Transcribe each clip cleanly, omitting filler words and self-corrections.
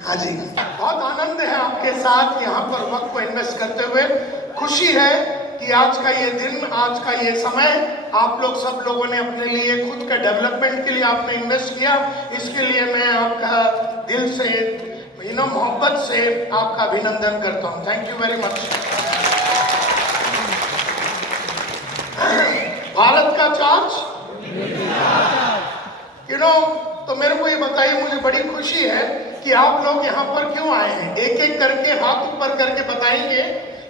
हाँ जी, बहुत आनंद है आपके साथ यहाँ पर वक्त को इन्वेस्ट करते हुए। खुशी है कि आज का ये दिन, आज का ये समय आप लोग सब लोगों ने अपने लिए, खुद के डेवलपमेंट के लिए आपने इन्वेस्ट किया। इसके लिए मैं आपका दिल से, मोहब्बत से आपका अभिनंदन करता हूँ। Thank you very much. Bharat का चार्ज तो मेरे को ये बताइए, मुझे बड़ी खुशी है कि आप लोग यहाँ पर क्यों आए हैं। एक एक करके हाथ ऊपर करके बताएंगे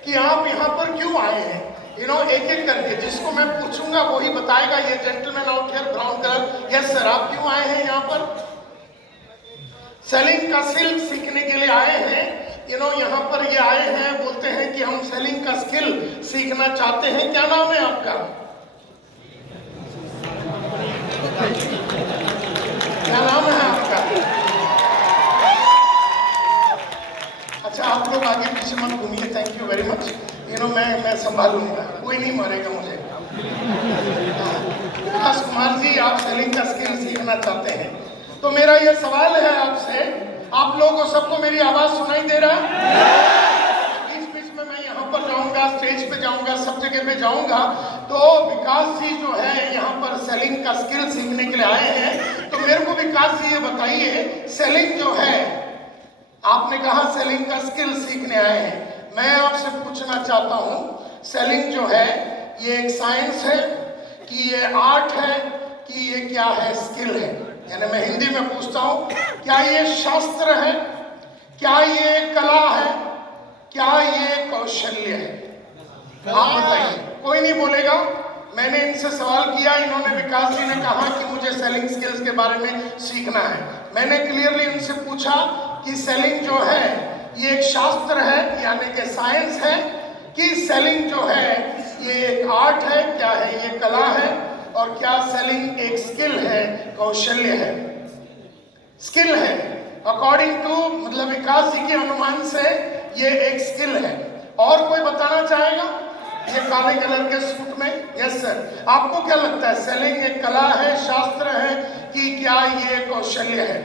कि आप यहाँ पर क्यों आए हैं। एक एक करके जिसको मैं पूछूंगा वही बताएगा। ये gentleman out here, brown colour. Yes sir, आप क्यों आए हैं यहाँ पर? सेलिंग का स्किल सीखने के लिए आए हैं। यहाँ पर ये आए हैं, बोलते हैं कि हम सेलिंग का स्किल सीखना चाहते हैं। क्या नाम है आपका? क्या नाम है आपका? अच्छा, आप लोग आगे पीछे मत घूमिए। Thank you very much. मैं संभालूंगा, कोई नहीं मारेगा मुझे। विकास कुमार जी, आप सेलिंग का स्किल सीखना चाहते हैं, तो मेरा ये सवाल है आपसे, आप लोगों को सबको मेरी आवाज सुनाई दे रहा है? बीच बीच में मैं यहाँ पर जाऊंगा, स्टेज पे जाऊंगा, सब जगह पे जाऊंगा। तो विकास जी जो है यहाँ पर सेलिंग का स्किल सीखने के लिए आए हैं। तो मेरे को विकास जी ये बताइए, सेलिंग जो है, आपने कहा सेलिंग का स्किल सीखने आए हैं। मैं आपसे पूछना चाहता हूँ, सेलिंग जो है ये एक साइंस है कि ये आर्ट है कि ये क्या है, स्किल है? यानी मैं हिंदी में पूछता हूँ, क्या ये शास्त्र है, क्या ये कला है, क्या ये कौशल्य है? आप बताइए। कोई नहीं बोलेगा। मैंने इनसे सवाल किया, इन्होंने, विकास जी ने कहा कि मुझे सेलिंग स्किल्स के बारे में सीखना है। मैंने क्लियरली इनसे पूछा कि सेलिंग जो है ये एक शास्त्र है, यानी कि साइंस है, कि सेलिंग जो है ये एक आर्ट है, क्या है ये कला है, और क्या सेलिंग एक स्किल है, कौशल्य है? स्किल है अकॉर्डिंग टू, मतलब विकास जी के अनुमान से ये एक स्किल है। और कोई बताना चाहेगा? ये काले कलर के सूट में। यस सर, आपको क्या लगता है, सेलिंग एक कला है, शास्त्र है, कि क्या ये कौशल्य है?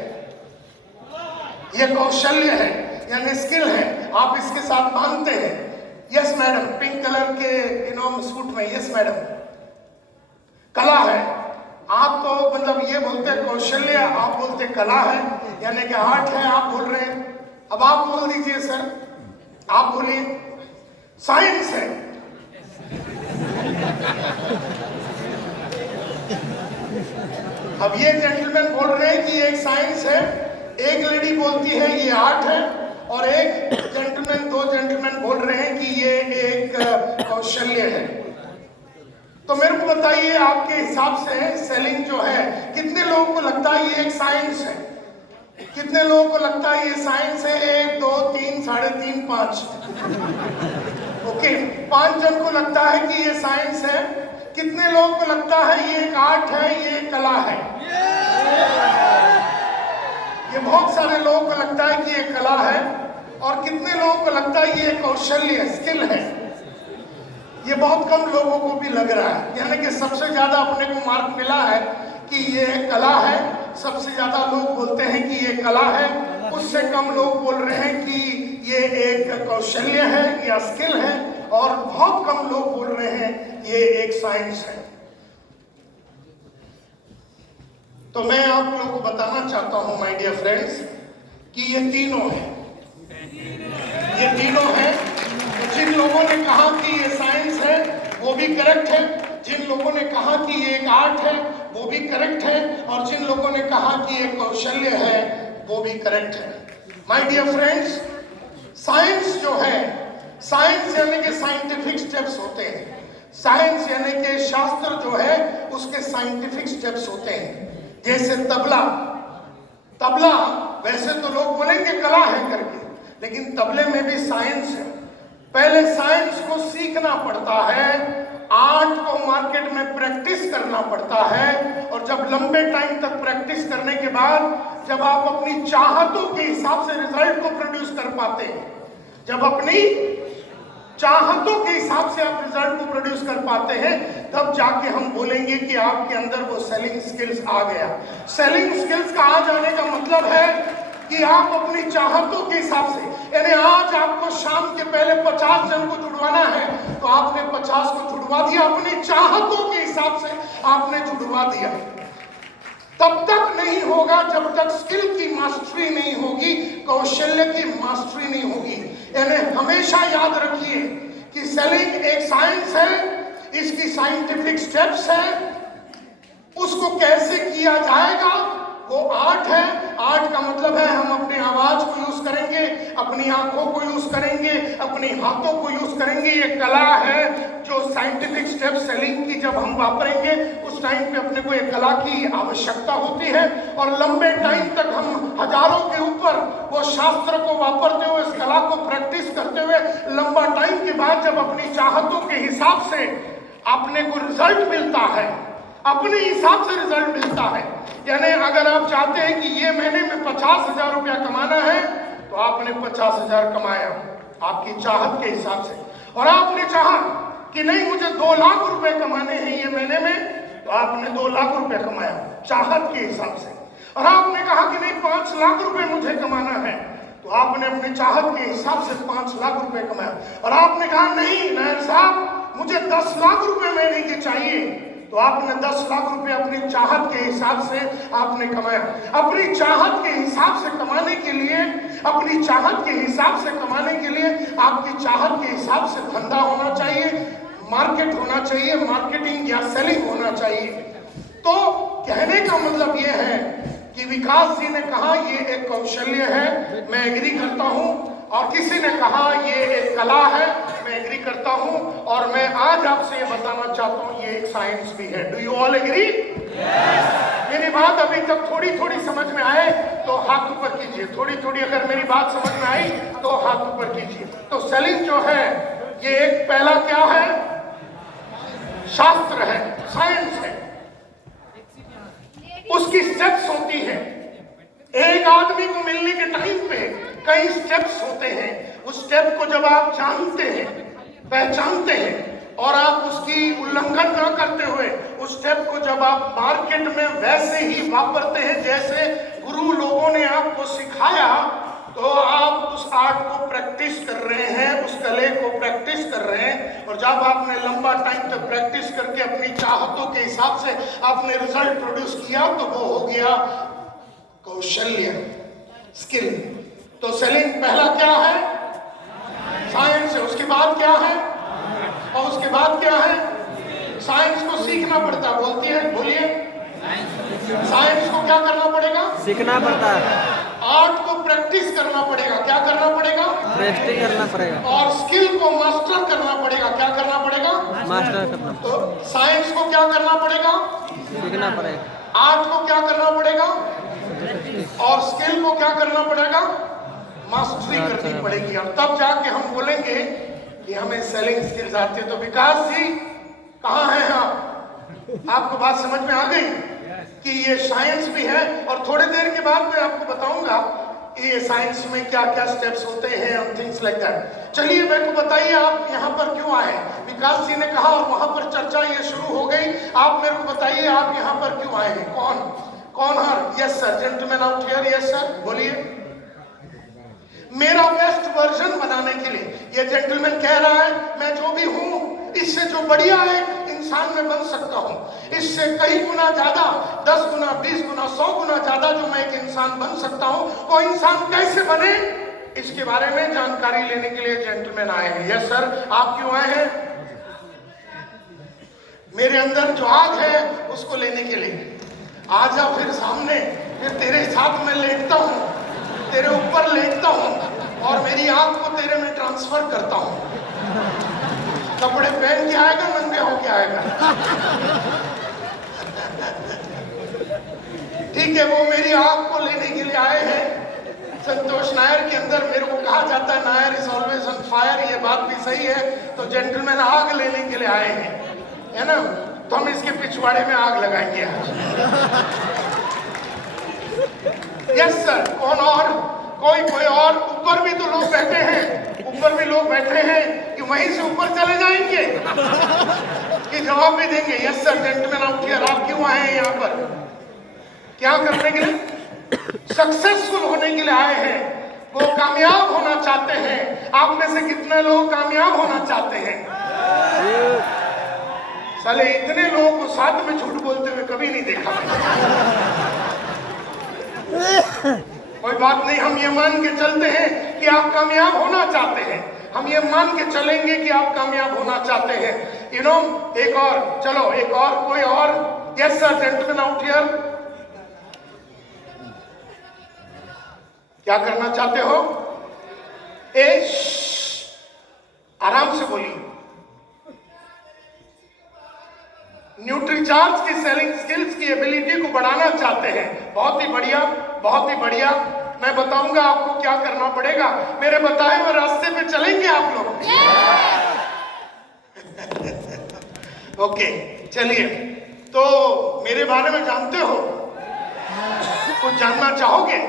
ये कौशल्य है, यानी स्किल है। आप इसके साथ मानते हैं? यस मैडम, पिंक कलर के सूट में। यस मैडम, कला है। आप तो मतलब ये बोलते हैं कौशल्य, आप बोलते कला है, यानी कि आर्ट है, आप बोल रहे हैं। अब आप बोल दीजिए सर, आप बोलिए। साइंस है। अब ये जेंटलमैन बोल रहे हैं कि एक साइंस है, एक लेडी बोलती है ये आर्ट है, और एक जेंटलमैन, दो जेंटलमैन बोल रहे हैं कि ये एक कौशल्य है। तो मेरे को बताइए, आपके हिसाब से सेलिंग जो है, कितने लोगों को लगता है ये एक साइंस है? कितने लोगों को लगता है ये साइंस है? 1 2 3 3.5 5। ओके, 5 जन को लगता है कि ये साइंस है। कितने लोगों को लगता है ये एक आर्ट है, ये कला है? ये बहुत सारे लोगों को लगता है कि ये कला है। और कितने लोगों को लगता है ये कौशल्य, स्किल है? ये बहुत कम लोगों को भी लग रहा है। यानी कि सबसे ज्यादा अपने को मार्क मिला है कि ये कला है। सबसे ज्यादा लोग बोलते हैं कि ये कला है, उससे कम लोग बोल रहे हैं कि ये एक कौशल्य है या स्किल है, और बहुत कम लोग बोल रहे हैं ये एक साइंस है। तो मैं आप लोगों को बताना चाहता हूं माय डियर फ्रेंड्स कि ये तीनों है, ये तीनों है। तो जिन लोगों ने कहा कि ये साइंस है वो भी करेक्ट है, जिन लोगों ने कहा कि ये एक आर्ट है वो भी करेक्ट है, और जिन लोगों ने कहा कि ये कौशल्य है वो भी करेक्ट है। माय डियर फ्रेंड्स, साइंस जो है, साइंस यानी कि साइंटिफिक स्टेप्स होते हैं। साइंस यानी कि शास्त्र जो है उसके साइंटिफिक स्टेप्स होते हैं। जैसे तबला, तबला वैसे तो लोग बोलेंगे कला है करके, लेकिन तबले में भी साइंस है। पहले साइंस को सीखना पड़ता है, आर्ट को मार्केट में प्रैक्टिस करना पड़ता है, और जब लंबे टाइम तक प्रैक्टिस करने के बाद जब आप अपनी चाहतों के हिसाब से रिजल्ट को प्रोड्यूस कर पाते हैं, जब अपनी चाहतों के हिसाब से आप रिजल्ट को प्रोड्यूस कर पाते हैं, तब जाके हम बोलेंगे कि आपके अंदर वो सेलिंग स्किल्स आ गया। सेलिंग स्किल्स का आ जाने का मतलब है कि आप अपनी चाहतों के हिसाब से, यानी आज आपको शाम के पहले 50 जन को जुड़वाना है तो आपने 50 को जुड़वा दिया, अपनी चाहतों के हिसाब से आपने जुड़वा दिया। तब तक नहीं होगा जब तक स्किल की मास्टरी नहीं होगी, कौशल्य की मास्टरी नहीं होगी। यानी हमेशा याद रखिए कि सेलिंग एक साइंस है, इसकी साइंटिफिक स्टेप्स है, उसको कैसे किया जाएगा वो आर्ट है। आर्ट का मतलब है हम अपनी आवाज को यूज करेंगे, अपनी आंखों को यूज करेंगे, अपनी हाथों को यूज करेंगे। ये कला है जो साइंटिफिक स्टेप सेलिंग की जब हम वापरेंगे उस टाइम पे अपने को एक कला की आवश्यकता होती है, और लंबे टाइम तक हम हजारों के ऊपर वो शास्त्र को वापरते हुए, इस कला को प्रैक्टिस करते हुए, लंबा टाइम के बाद जब अपनी चाहतों के हिसाब से अपने को रिजल्ट मिलता है, अपने हिसाब से रिजल्ट मिलता है। यानी अगर आप चाहते हैं कि ये महीने में 50,000 रुपया कमाना है तो आपने 50,000 कमाया आपकी चाहत के हिसाब से, और आपने चाहा कि नहीं मुझे 2 लाख रुपए कमाने हैं ये महीने में, तो आपने 2 लाख रुपए कमाया चाहत के हिसाब से। और आपने कहा कि नहीं 5 लाख रुपए मुझे कमाना है, तो आपने अपनी चाहत के हिसाब से 5 लाख रुपए कमाया। और आपने कहा नहीं नायर साहब मुझे 10 लाख रुपए महीने के चाहिए, तो आपने 10 लाख रुपए अपनी चाहत के हिसाब से आपने कमाया। अपनी चाहत के हिसाब से कमाने के लिए, अपनी चाहत के हिसाब से कमाने के लिए आपकी चाहत के हिसाब से धंधा होना चाहिए, मार्केट होना चाहिए, मार्केटिंग या सेलिंग होना चाहिए। तो कहने का मतलब ये है कि विकास जी ने कहा ये एक कौशल्य है, मैं एग्री करता हूं, और किसी ने कहा ये एक कला है, मैं एग्री करता हूं, और मैं आज आपसे ये बताना चाहता हूं ये एक साइंस भी है। Do you all agree? मेरी बात अभी तक थोड़ी थोड़ी समझ में आए तो हाथ ऊपर कीजिए, थोड़ी थोड़ी अगर मेरी बात समझ में आई तो हाथ ऊपर कीजिए। तो सेलिंग जो है ये एक पहला क्या है? शास्त्र है, साइंस है, उसकी स्टेप्स होती है। एक आदमी को मिलने के टाइम पे कई स्टेप्स होते हैं, उस स्टेप को जब आप जानते हैं, पहचानते हैं, और आप उसकी उल्लंघन ना करते हुए उस स्टेप को जब आप मार्केट में वैसे ही वापरते हैं जैसे गुरु लोगों ने आपको सिखाया, तो आप उस आर्ट को प्रैक्टिस कर रहे हैं, उस कले को प्रैक्टिस कर रहे हैं। और जब आपने लंबा टाइम तक प्रैक्टिस करके अपनी चाहतों के हिसाब से आपने रिजल्ट प्रोड्यूस किया, तो वो हो गया कौशल्य, स्किल। तो सेलिंग पहला क्या है? साइंस है। उसके बाद क्या है? और उसके बाद क्या है? साइंस को सीखना पड़ता है। बोलती है, बोलिए। साइंस को क्या करना पड़ेगा? सीखना पड़ता है। आर्ट को प्रैक्टिस करना पड़ेगा। क्या करना पड़ेगा? प्रैक्टिस करना पड़ेगा। और स्किल को मास्टर करना पड़ेगा। क्या करना पड़ेगा? मास्टर करना। तो साइंस को क्या करना पड़ेगा? सीखना पड़ेगा। आर्ट को क्या करना पड़ेगा? और स्किल को क्या करना पड़ेगा? मास्टरी करनी पड़ेगी। और तब जाके हम बोलेंगे कि हमें सेलिंग स्किल्स आती है। तो विकास जी कहाँ हैं आप? आपको बात समझ में आ गई कि ये साइंस भी है, और थोड़ी देर के बाद मैं आपको बताऊंगा कि ये साइंस में क्या क्या स्टेप्स होते हैं और थिंग्स लाइक दैट। चलिए मेरे को बताइए आप यहाँ पर क्यों आए? विकास जी ने कहा और वहां पर चर्चा ये शुरू हो गई। आप मेरे को बताइए आप यहाँ पर क्यों आए हैं? कौन है? Yes sir, gentleman out here. Yes sir, बोलिए। मेरा बेस्ट वर्जन बनाने के लिए। ये जेंटलमैन कह रहा है मैं जो भी हूं इससे जो बढ़िया एक इंसान में बन सकता हूं, इससे कई गुना ज्यादा, 10 गुना, 20 गुना, 100 गुना ज्यादा जो मैं एक इंसान बन सकता हूं, वो इंसान कैसे बने, इसके बारे में जानकारी लेने के लिए जेंटलमैन आए हैं। यस सर, आप क्यों आए हैं? मेरे अंदर जो आग है उसको लेने के लिए। आ जा फिर सामने, फिर तेरे साथ में लेटता हूं, तेरे ऊपर लेटता हूं और मेरी आग को तेरे में ट्रांसफर करता हूं। कपड़े पहन के आएगा, नंगे होके आएगा। ठीक है, वो मेरी आग को लेने के लिए आए हैं। संतोष नायर के अंदर मेरे को कहा जाता है Nair is always on fire, ये बात भी सही है। तो जेंटलमैन आग लेने के लिए आए हैं, है ना? तो हम इसके पिछवाड़े में आग लगाएंगे आज। यस सर, कौन और? कोई और? ऊपर भी तो लोग बैठे हैं, ऊपर भी लोग बैठे हैं कि वहीं से ऊपर चले जाएंगे कि जवाब भी देंगे? Yes sir, gentleman out here. आप क्यों आए हैं यहाँ पर? क्या करने के लिए? सक्सेसफुल होने के लिए आए हैं। वो कामयाब होना चाहते हैं। आप में से कितने लोग कामयाब होना चाहते हैं? साले इतने लोगों को साथ में झूठ बोलते हुए कभी नहीं देखा। कोई बात नहीं, हम ये मान के चलते हैं कि आप कामयाब होना चाहते हैं। हम ये मान के चलेंगे कि आप कामयाब होना चाहते हैं। यू नो, एक और, चलो एक और, कोई और? Yes sir, gentleman out here. क्या करना चाहते हो? आराम से बोलिए। न्यूट्रीचार्ज की सेलिंग स्किल्स की एबिलिटी को बढ़ाना चाहते हैं। बहुत ही बढ़िया, बहुत ही बढ़िया। मैं बताऊंगा आपको क्या करना पड़ेगा। मेरे बताए हुए रास्ते पे चलेंगे आप लोग? ओके, चलिए। तो मेरे बारे में जानते हो? कुछ जानना चाहोगे?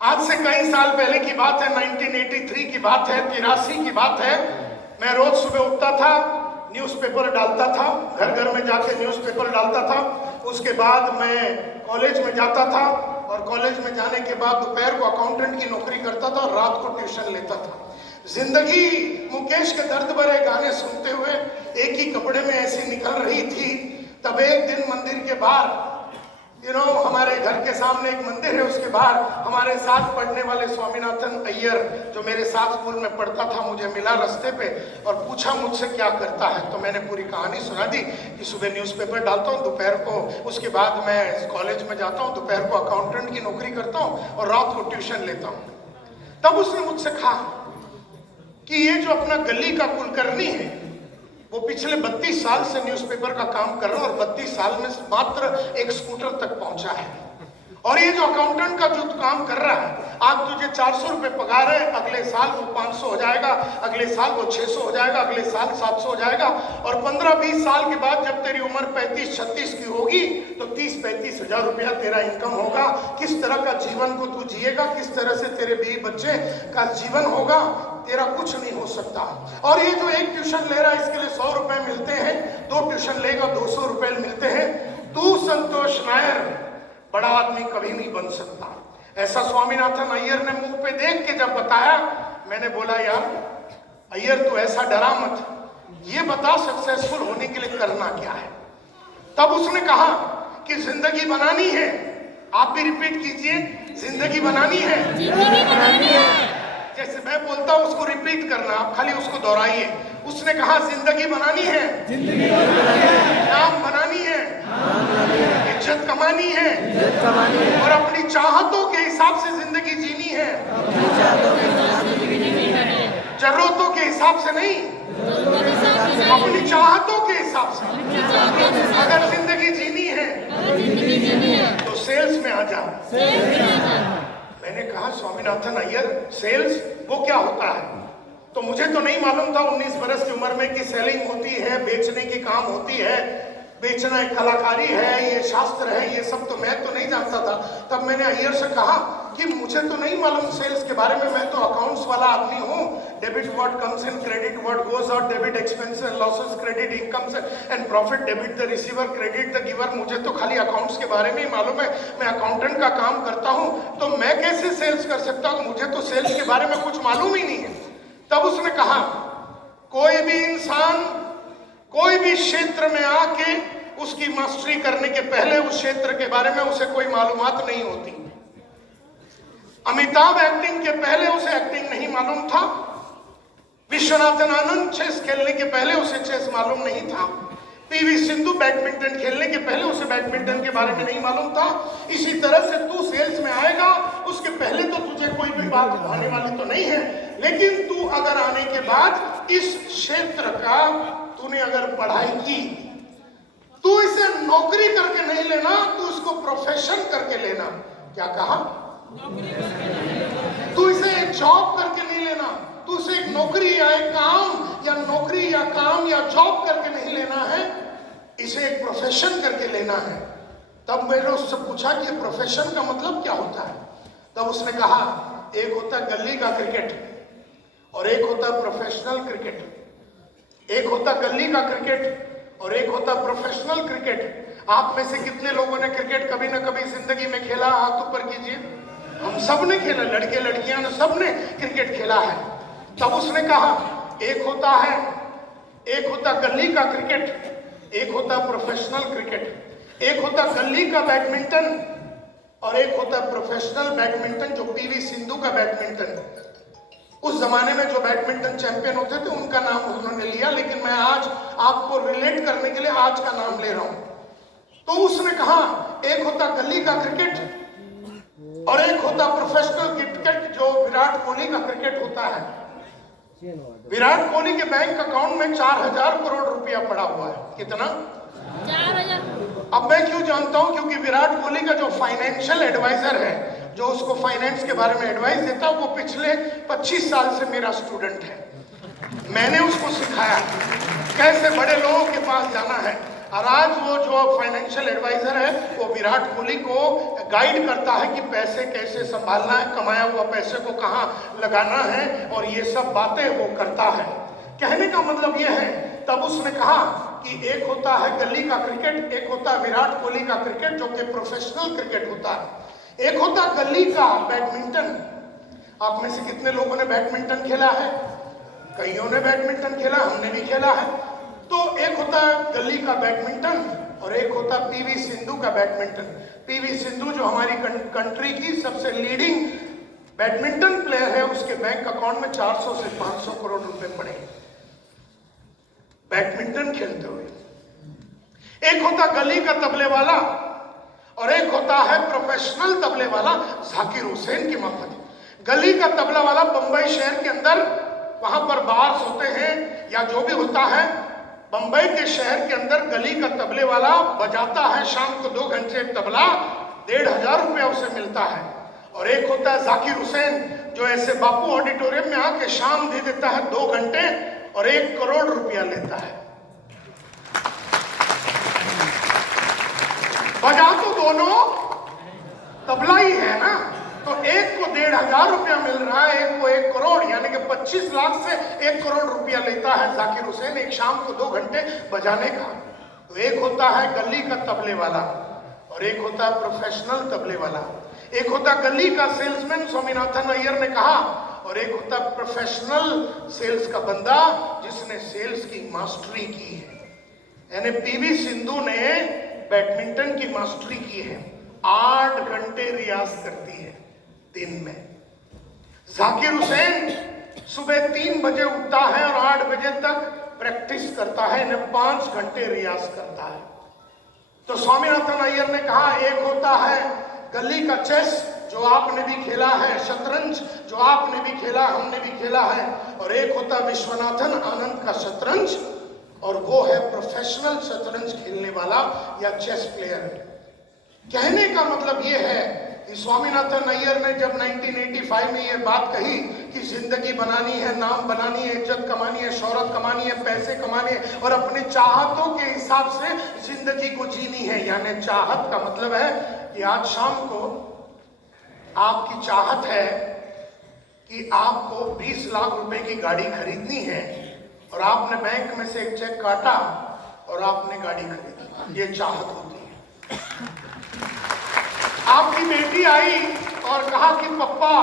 आज से कई साल पहले की बात है, 1983 की बात है, 83 की बात है। मैं रोज सुबह उठता था, न्यूज़पेपर डालता था, घर घर में जाके न्यूज़पेपर डालता था। उसके बाद मैं कॉलेज में जाता था और कॉलेज में जाने के बाद दोपहर को अकाउंटेंट की नौकरी करता था और रात को ट्यूशन लेता था। जिंदगी मुकेश के दर्द भरे गाने सुनते हुए एक ही कपड़े में ऐसी निकल रही थी। तब एक दिन मंदिर के बाहर, हमारे घर के सामने एक मंदिर है, उसके बाहर हमारे साथ पढ़ने वाले स्वामीनाथन अय्यर, जो मेरे साथ स्कूल में पढ़ता था, मुझे मिला रास्ते पे और पूछा मुझसे क्या करता है। तो मैंने पूरी कहानी सुना दी कि सुबह न्यूज़पेपर डालता हूँ, दोपहर को, उसके बाद मैं कॉलेज में जाता हूँ, दोपहर को अकाउंटेंट की नौकरी करता हूँ और रात को ट्यूशन लेता हूँ। तब उसने मुझसे कहा कि ये जो अपना गली का कुलकर्णी है, वो पिछले 32 साल से न्यूज़पेपर का काम कर रहा है और 32 साल में मात्र एक स्कूटर तक पहुंचा है। और ये जो अकाउंटेंट का जो काम कर रहा है, आज तुझे 400 रुपए पगार है, अगले साल वो 500 हो जाएगा, अगले साल वो 600 हो जाएगा, अगले साल 700 हो जाएगा और 15-20 साल के बाद जब तेरी उम्र 35-36 की होगी तो 30-35 हजार रुपया तेरा इनकम होगा। किस तरह का जीवन को तू जिएगा, किस तरह से तेरे बीवी बच्चे का जीवन होगा, तेरा कुछ नहीं हो सकता। और ये जो एक ट्यूशन ले रहा है इसके लिए 100 रुपए मिलते हैं, 2 ट्यूशन लेगा 200 रुपए मिलते हैं। तू संतोष नायर बड़ा आदमी कभी नहीं बन सकता। ऐसा स्वामीनाथन अय्यर ने मुंह पे देख के जब बताया, मैंने बोला यार अय्यर तू ऐसा डरा मत, ये बता सक्सेसफुल होने के लिए करना क्या है। तब उसने कहा कि जिंदगी बनानी है। आप भी रिपीट कीजिए, जिंदगी बनानी है। जैसे मैं बोलता हूं उसको रिपीट करना, आप खाली उसको दोहराइए। उसने कहा जिंदगी बनानी है, नाम बनानी है, इज्जत कमानी है और अपनी चाहतों के हिसाब से जिंदगी जीनी है, जरूरतों के हिसाब से नहीं, अपनी चाहतों के हिसाब से। अगर जिंदगी जीनी है तो सेल्स में आ जाओ। मैंने कहा स्वामीनाथन अय्यर सेल्स वो क्या होता है? तो मुझे तो नहीं मालूम था 19 बरस की उम्र में कि सेलिंग होती है, बेचने की काम होती है, बेचना एक कलाकारी है, ये शास्त्र है, ये सब तो मैं तो नहीं जानता था। तब मैंने अय्यर से कहा कि मुझे तो नहीं मालूम सेल्स के बारे में, मैं तो अकाउंट्स वाला आदमी हूँ, Debit what comes in, credit what goes out, debit expenses and losses, credit incomes and profit, debit the receiver, credit the giver। मुझे तो खाली अकाउंट्स के बारे में ही मालूम है, मैं अकाउंटेंट का काम करता हूँ, तो मैं कैसे सेल्स कर सकता हूँ? मुझे तो सेल्स के बारे में कुछ मालूम ही नहीं है। तब उसने कहा कोई भी इंसान कोई भी क्षेत्र में आके उसकी मास्टरी करने के पहले उस क्षेत्र के बारे में उसे कोई मालूमात नहीं होती। अमिताभ एक्टिंग के पहले उसे एक्टिंग नहीं मालूम था, विश्वनाथन आनंद चेस खेलने के पहले उसे चेस मालूम नहीं था, पीवी सिंधु बैडमिंटन खेलने के पहले उसे बैडमिंटन के बारे में नहीं मालूम था। इसी तरह से तू सेल्स में आएगा, उसके पहले तो तुझे कोई भी बात आने वाली तो नहीं है, लेकिन तू अगर आने के बाद इस क्षेत्र का तूने अगर पढ़ाई की, तू इसे नौकरी करके नहीं लेना, तू इसको प्रोफेशन करके लेना। क्या कहा? तू इसे एक जॉब करके नहीं लेना, तू इसे एक नौकरी या एक काम या नौकरी या काम या जॉब करके नहीं लेना है, इसे एक प्रोफेशन करके लेना है। तब मैंने उससे पूछा कि ये प्रोफेशन का मतलब क्या होता है? तब उसने कहा एक होता है गली का क्रिकेट और एक होता है प्रोफेशनल क्रिकेट। एक होता गली का क्रिकेट और एक होता प्रोफेशनल क्रिकेट। आप में से कितने लोगों ने क्रिकेट कभी ना कभी जिंदगी में खेला? हाथ ऊपर कीजिए। हम सब ने खेला, लड़के लड़कियां ने सब ने क्रिकेट खेला है। तब उसने कहा एक होता गली का क्रिकेट, एक होता प्रोफेशनल क्रिकेट, एक होता गली का बैडमिंटन और एक होता प्रोफेशनल बैडमिंटन, जो पीवी सिंधु का बैडमिंटन। उस जमाने में जो बैडमिंटन चैंपियन होते थे उनका नाम उन्होंने लिया, लेकिन मैं आज आपको रिलेट करने के लिए आज का नाम ले रहा हूं। तो उसने कहा एक होता गली का क्रिकेट और एक होता प्रोफेशनल क्रिकेट, जो विराट कोहली का क्रिकेट होता है। विराट कोहली के बैंक अकाउंट में 4000 करोड़ रुपया पड़ा हुआ है। कितना? 4000। अब मैं क्यों जानता हूं? क्योंकि विराट कोहली का जो फाइनेंशियल एडवाइजर है, जो उसको फाइनेंस के बारे में एडवाइस देता है, वो पिछले 25 साल से मेरा स्टूडेंट है। मैंने उसको सिखाया कैसे बड़े लोगों के पास जाना है, और आज वो जो फाइनेंशियल एडवाइजर है वो विराट कोहली को गाइड करता है कि पैसे कैसे संभालना है, कमाया हुआ पैसे को कहाँ लगाना है, और ये सब बातें वो करता है। कहने का मतलब ये है, तब उसने कहा कि एक होता है गली का क्रिकेट, एक होता है विराट कोहली का क्रिकेट जो कि प्रोफेशनल क्रिकेट होता है, एक होता गली का बैडमिंटन। आप में से कितने लोगों ने बैडमिंटन खेला है? कईयों ने बैडमिंटन खेला, हमने भी खेला है। तो एक होता गली का बैडमिंटन और एक होता पीवी सिंधु का बैडमिंटन। पीवी सिंधु जो हमारी कंट्री की सबसे लीडिंग बैडमिंटन प्लेयर है, उसके बैंक अकाउंट में 400 से 500 करोड़ रुपए पड़े बैडमिंटन खेलते हुए। एक होता गली का तबले वाला और एक होता है प्रोफेशनल तबले वाला जाकिर हुसैन की माफक। गली का तबला वाला बंबई शहर के अंदर वहां पर बार्स होते हैं या जो भी होता है, बंबई के शहर के अंदर गली का तबले वाला बजाता है, शाम को 2 घंटे तबला, 1500 रुपया उसे मिलता है। और एक होता है जाकिर हुसैन जो ऐसे बापू ऑडिटोरियम में आके शाम दे देता है 2 घंटे और 1 करोड़ रुपया लेता है। बजा तो दोनों तबला ही है ना, तो एक को 1500 रुपया मिल रहा है, एक को 1 करोड़, यानी कि 25 लाख से 1 करोड़ रुपया लेता है जाकिर हुसैन एक शाम को 2 घंटे बजाने का। तो एक होता है गली का तबले वाला और एक होता है प्रोफेशनल तबले वाला। एक होता गली का सेल्समैन, स्वामीनाथन अय्यर ने कहा, और एक होता प्रोफेशनल सेल्स का बंदा जिसने सेल्स की मास्टरी की है। यानी पीवी सिंधु ने बैडमिंटन की मास्टरी की है, 8 घंटे रियाज करती है दिन में। जाकिर हुसैन सुबह 3 बजे उठता है और 8 बजे तक प्रैक्टिस करता है, इन्हें 5 घंटे रियाज करता है। तो स्वामीनाथन अय्यर ने कहा एक होता है गली का चेस जो आपने भी खेला है, शतरंज जो आपने भी खेला, हमने भी खेला है, और एक होता विश्वनाथन आनंद का शतरंज, और वो है प्रोफेशनल शतरंज खेलने वाला या चेस प्लेयर। कहने का मतलब ये है कि स्वामीनाथन अय्यर ने जब 1985 में ये बात कही कि जिंदगी बनानी है, नाम बनानी है, इज्जत कमानी है, शोहरत कमानी है, पैसे कमाने हैं और अपने चाहतों के हिसाब से जिंदगी को जीनी है। यानी चाहत का मतलब है कि आज शाम को आपकी चाहत है कि आपको 20 लाख रुपए की गाड़ी खरीदनी है और आपने बैंक में से एक चेक काटा और आपने गाड़ी खरीदी, ये चाहत होती है। आपकी बेटी आई और कहा कि पप्पा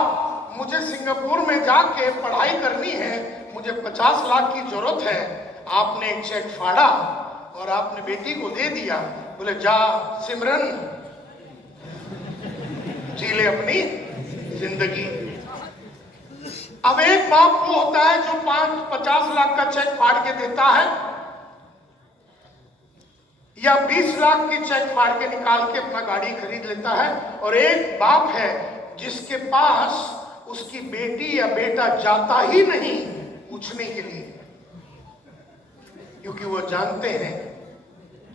मुझे सिंगापुर में जाके पढ़ाई करनी है, मुझे 50 लाख की जरूरत है। आपने एक चेक फाड़ा और आपने बेटी को दे दिया, बोले जा सिमरन जी ले अपनी जिंदगी। अब एक बाप वो होता है जो 50 लाख का चेक फाड़ के देता है या 20 लाख की चेक फाड़ के निकाल के अपना गाड़ी खरीद लेता है, और एक बाप है जिसके पास उसकी बेटी या बेटा जाता ही नहीं पूछने के लिए, क्योंकि वो जानते हैं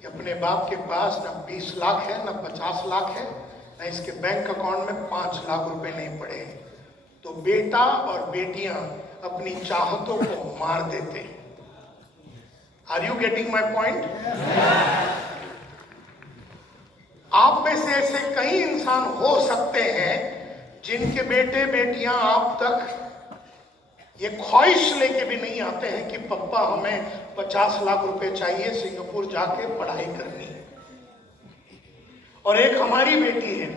कि अपने बाप के पास ना 20 लाख है ना 50 लाख है, ना इसके बैंक अकाउंट में 5 लाख रुपए नहीं पड़े। तो बेटा और बेटियां अपनी चाहतों को मार देते हैं। Are you getting my point? आप में से ऐसे कई इंसान हो सकते हैं जिनके बेटे बेटियां आप तक ये ख्वाहिश लेके भी नहीं आते हैं कि पप्पा हमें 50 लाख रुपए चाहिए, सिंगापुर जाके पढ़ाई करनी है। और एक हमारी बेटी है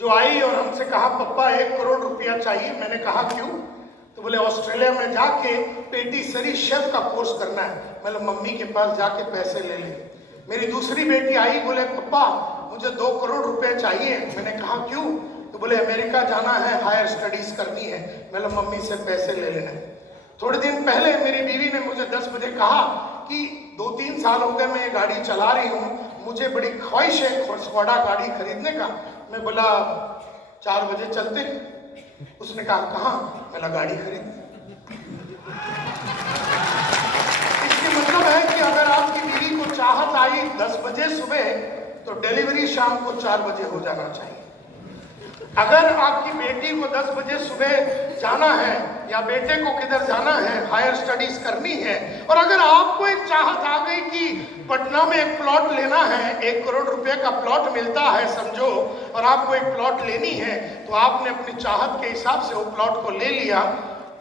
जो आई और हमसे कहा पप्पा 1 करोड़ रुपया चाहिए। मैंने कहा क्यों? तो बोले ऑस्ट्रेलिया में जाके पेटिसरी शेफ का कोर्स करना है। मतलब मम्मी के पास जाके पैसे ले ले। मेरी दूसरी बेटी आई, बोले पप्पा मुझे 2 करोड़ रुपए चाहिए। मैंने कहा क्यों? तो बोले अमेरिका जाना है, हायर स्टडीज करनी है। मतलब मम्मी से पैसे ले लेना है। थोड़े दिन पहले मेरी बीवी ने मुझे 10 बजे कहा कि 2-3 साल हो गए मैं ये गाड़ी चला रही हूँ, मुझे बड़ी ख्वाहिश है स्कोडा गाड़ी खरीदने का। मैं बोला 4 बजे चलते। उसने कहा कहाँ? मैं गाड़ी खरीद। इसका मतलब है कि अगर आपकी बीवी को चाहत आई 10 बजे सुबह तो डिलीवरी शाम को 4 बजे हो जाना चाहिए। अगर आपकी बेटी को 10 बजे सुबह जाना है या बेटे को किधर जाना है, हायर स्टडीज करनी है, और अगर आपको एक चाहत आ गई कि पटना में एक प्लॉट लेना है, 1 करोड़ रुपए का प्लॉट मिलता है समझो, और आपको एक प्लॉट लेनी है, तो आपने अपनी चाहत के हिसाब से वो प्लॉट को ले लिया।